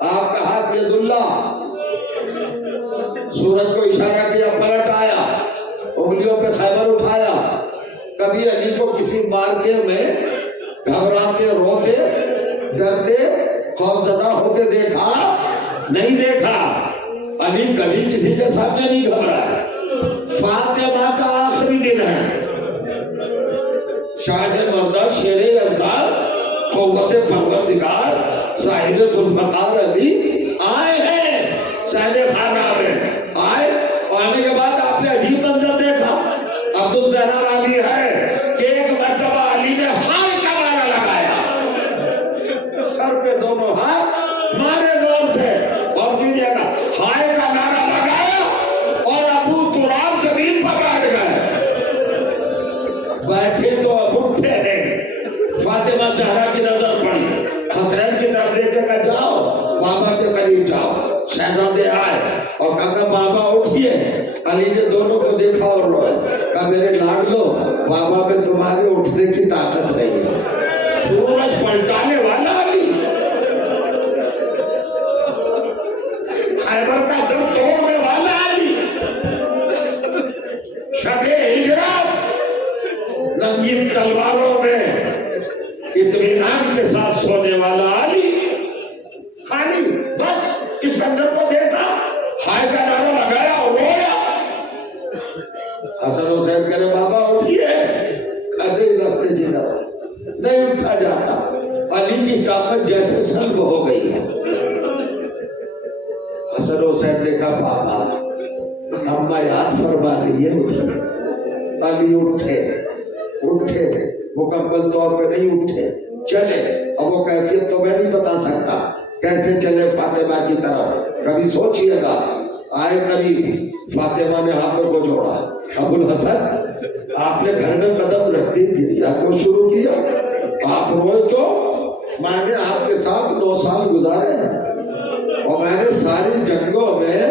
آپ کا ہاتھ ید اللہ، سورج کو اشارہ کیا پلٹ آیا، انگلیوں پہ خیبر اٹھایا۔ کبھی علی کو کسی مارکے میں گھبراتے، روتے، ڈرتے، خوفزدہ ہوتے دیکھا نہیں دیکھا۔ علی کبھی کسی کے سامنے نہیں گھبرایا۔ فاطمہ کا آخری دن ہے، شاہ مردہ شیر یزدان قوت پروردگار صاحب ذوالفقار علی آئے ہیں صاحب خانہ میں۔ آئے، آنے کے بعد آپ نے عجیب منظر دیکھا۔ عبدالزہرا راوی ہے کہ ایک مرتبہ علی نے ہائے کا نعرہ لگایا، سر پہ دونوں ہاتھ مارے زور سے، اور دیجیے گا ہائے کا نعرہ لگایا اور ابو تراب زمین پر بیٹھ گئے۔ بیٹھے تو اب اٹھے نہیں۔ فاطمہ زہرا کی نظر پڑی، حسین کی طرف دیکھ کے کہا جاؤ بابا کے قریب جاؤ۔ شہزادے آئے اور کہا بابا اٹھیے۔ علی نے دونوں کو دیکھا اور روئے، کہا میرے لاڈلو، بابا میں تمہارے اٹھنے کی طاقت نہیں ہے۔ سورج پلٹانے والا علی، خیبر کا دم توڑنے والا علی، شب ہجرت ننگی تلواروں میں اطمینان کے ساتھ سونے والا علی، خالی بس اس منظر کو دیکھا، ہائے کا نعرہ لگایا اور رویا۔ حسن حسین کہنے بابا اٹھیے، نہیں رکھتے جدھر، نہیں اٹھا جاتا۔ علی کی طاقت جیسے سلب ہو گئی ہے۔ حسن حسین نے کہا بابا اماں یاد فرما رہی ہے، اٹھے۔ علی اٹھے، مکمل طور پہ نہیں اٹھے، چلے۔ اب وہ کیفیت تو میں نہیں بتا سکتا کیسے چلے فاطمہ کی طرف، کبھی سوچئے گا۔ آئے قریب، فاطمہ نے ہاتھوں کو جوڑا، ابو الحسن آپ نے گھر میں قدم رکھتے گریا کو شروع کیا، آپ روئے تو میں نے آپ کے ساتھ 9 سال گزارے ہیں، اور میں نے ساری جنگوں میں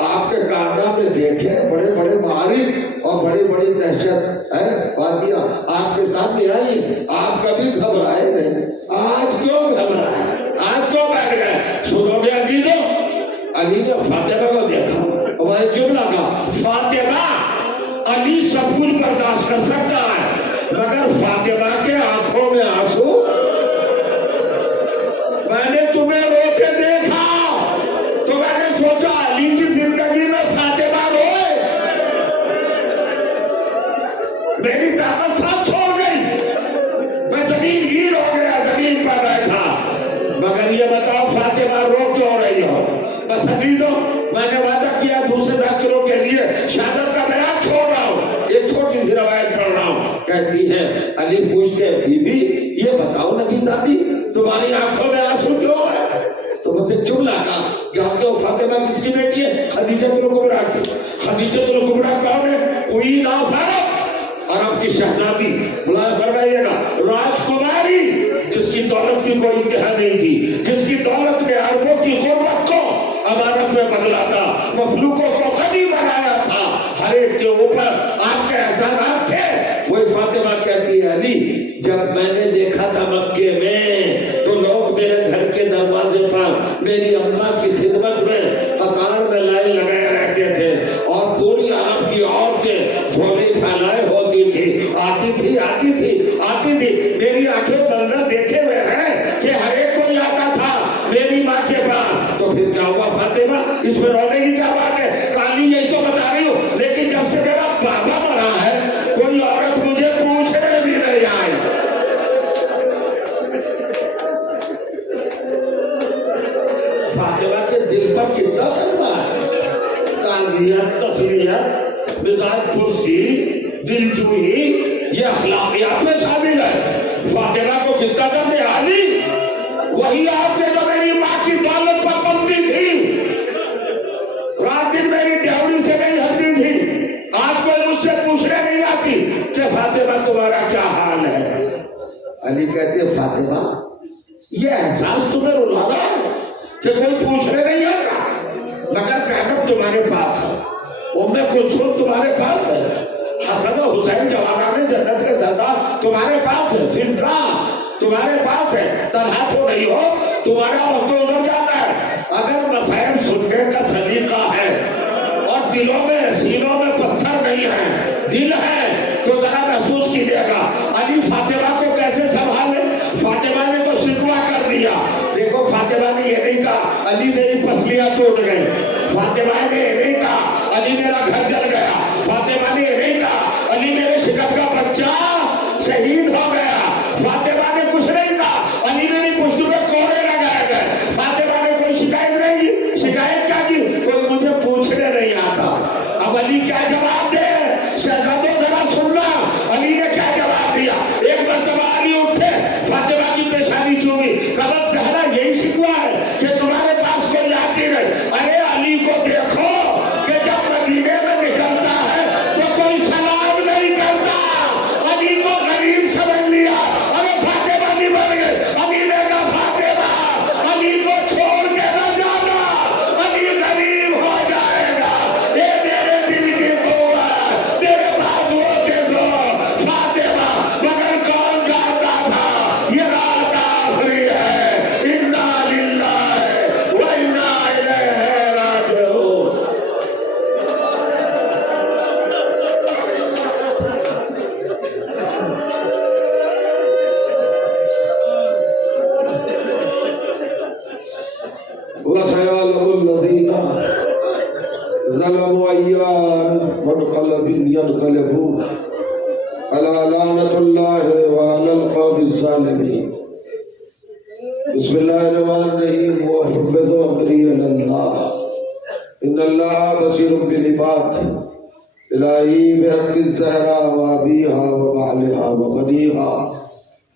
آپ کے کارنامے دیکھے، بڑے بڑے معارک اور بڑی بڑی دہشت ہے واقعہ آپ کے سامنے آئی، آپ کبھی گھبرائے نہیں۔ آج کیوں گھبرائے؟ آج کیوں بیٹھ گئے؟ سنو گے عزیزوں، علی نے فاطمہ کو دیکھا، ہمارے جملہ کا فاطمہ، علی سب کچھ برداشت کر سکتا ہے مگر فاطمہ کے آنکھوں میں آنسو، میں نے تمہیں روتے دیکھا تو میں نے سوچا علی کی زندگی میں فاطمہ روئے، میری طاقت ساتھ چھوڑ گئی، میں زمین گیر ہو گیا، زمین پر بیٹھا۔ مگر یہ بتاؤ فاطمہ رو کیوں رہی ہو؟ بس عزیزوں، میں نے وعدہ کیا دوسرے ذاکروں کے لیے شہادت کا بیان چھوڑ رہا ہوں، ایک چھوٹی سی روایت پڑھ رہا ہوں۔ کہتی ہے علی پوچھتے بی بی یہ بتاؤ نبی ذاتی تمہاری آنکھوں میں آنسو کیوں ہے؟ تو بس ایک جملہ کا، جانتے ہو فاطمہ کس کی بیٹی ہے؟ خدیجہ الکبریٰ کی۔ خدیجہ الکبریٰ کون ہے؟ کوئی نافرق عرب کی شہزادی، بلائے فرمائیے گا راجکماری، جس کی دولت کی کوئی انتہا نہیں تھی، جس کی دولت نے عربوں کی غربت کو امانت میں بدلا تھا، مخلوقوں کو غنی بنایا تھا، ہر ایک کے اوپر آپ کے احسانات تھے۔ وہی فاطمہ کہتی ہے علی جب میں نے دیکھا تھا مکے میں تو لوگ میرے گھر کے دروازے پر میری اماں کی خدمت میں قطار میں لائن لگائے رہتے تھے، اور پوری عرب کی عورتیں جھولے پھیلائے ہوتی تھی، آتی تھی، میری آنکھیں منظر دیکھے ہوئے ہیں کہ ہر ایک کوئی آتا تھا میری ماں کے پاس۔ تو پھر کیا ہوا فاطمہ؟ اس میں رونے کی کیا بات ہے؟ کہانی یہی تو بتا رہی ہوں، لیکن جب سے میرا بابا مرا ہے کوئی عورت مجھے پوچھنے بھی نہیں آئی۔ فاطمہ کے دل پر کتنا صدمہ ہے، تعزیت، تسلیت، مزاج پرسی، دلجوئی، یہ اخلاقیات میں شامل ہے۔ فاطمہ کو کتنا درد ہے علی، وہی آپ سے جو میری ماں کی دولت پر پلتی تھی، رات دن میری ڈیوڑی سے نہیں ہٹتی تھی، آج کوئی مجھ سے پوچھنے نہیں آتی کہ فاطمہ تمہارا کیا حال ہے۔ علی کہتے ہیں فاطمہ یہ احساس تمہیں رلا رہا ہے، کہ کوئی پوچھنے نہیں آتا، مگر زینب تمہارے پاس ہے، ام کلثوم تمہارے پاس ہے، حسن و حسین جوانان جنت کے سردار تمہارے پاس ہے، فضا تمہارے پاس ہے، طلحہ تو نہیں ہو، تمہارا وقت ادھر جاتا ہے۔ اگر مسائل سننے کا سلیقہ ہے اور دلوں میں سینوں میں پتھر نہیں ہے، دل ہے، تو ذرا محسوس کیجیے گا علی فاطمہ کو کیسے سنبھالے۔ فاطمہ نے تو شکوہ کر دیا، دیکھو فاطمہ نے یہ نہیں کہا علی میری پسلیاں توڑ گئے، فاطمہ نے یہ نہیں کہا علی میرا گھر جل گیا، فاطمہ نے یہ نہیں کہا علی میرے شکم کا بچہ شہید ہو گیا، فاطمہ نے کچھ نہیں کہا علی میری پشت پہ کوڑے لگائے گئے، فاطمہ نے کوئی شکایت نہیں کی۔ شکایت کیا کی؟ کوئی مجھے پوچھنے نہیں آتا۔ اب علی کیا جواب دے؟ شہزادوں ذرا سننا، علی نے کیا جواب دیا۔ ایک مرتبہ علی اٹھے، فاطمہ کی پیشانی چومی، کہا زہرا یہی شکوہ ہے کہ تمہارے پاس کوئی آتی نہیں۔ ارے علی کو دیکھو کہ جب مدینے میں نکلتا ہے تو کوئی سلام نہیں کرتا، علی کو غریب سمجھ لیا، ارے فاطمہ نہیں بن گئے۔ علی نے کہا فاطمہ علی کو چھوڑ کے نہ جانا، علی غریب ہو جائے گا، یہ میرے دل کی دعا ہے، میرے بازوؤں کے زور۔ فاطمہ مگر کون جانتا تھا یہ رات آخری ہے، انا للہ و انا الیہ راجعون۔ وسيعلم الذين ظلموا أي منقلب ينقلبون ألا لعنة الله وعلى القوم الظالمين بسم الله الرحمن الرحيم وحفظوا أمري إلى الله إن الله بصير بالعباد إلهي بحق الزهراء وأبيها وبعلها وبنيها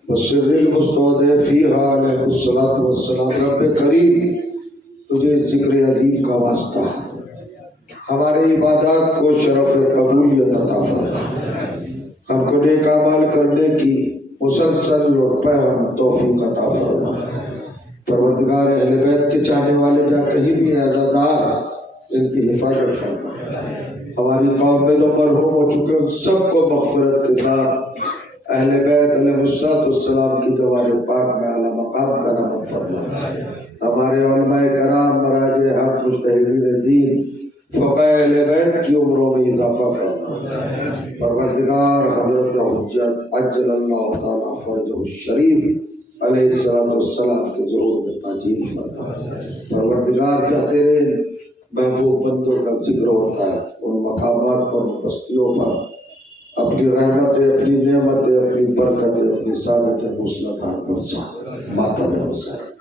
والسر المستودع فيها عليه الصلاة والسلام۔ رب کریم تجھے ذکر عظیم کا واسطہ ہے، ہمارے عبادات کو شرف قبولیت عطا فرما، ہم کو نیک اعمال کرنے کی مسلسل اور پہم توفیق عطا فرما۔ پروردگار اہل بیت کے چاہنے والے جہاں کہیں بھی عزادار ان کی حفاظت فرما۔ ہماری قوم میں جو مرحوم ہو چکے ان سب کو مغفرت کے ساتھ اہل بیت علیہ السلام کی جوار پاک میں اعلیٰ مقام کا رحمت فرما۔ ہمارے علماء کرام مراجع حق مجتہدین دین فقہ اہل بیت کی عمروں میں اضافہ فرما۔ پروردگار حضرت حجت عجل اللہ تعالیٰ فرجہ الشریف علیہ السلام کے ظہور میں تاجیل فرما۔ پروردگار کیا تیرے محبوب بندوں کا ذکر ہوتا ہے، ان مقامات پر بستیوں پر اپنی رحمتیں، اپنی نعمتیں، اپنی برکتیں، اپنی سعادتیں مسلطان برسا، ماتم حسین۔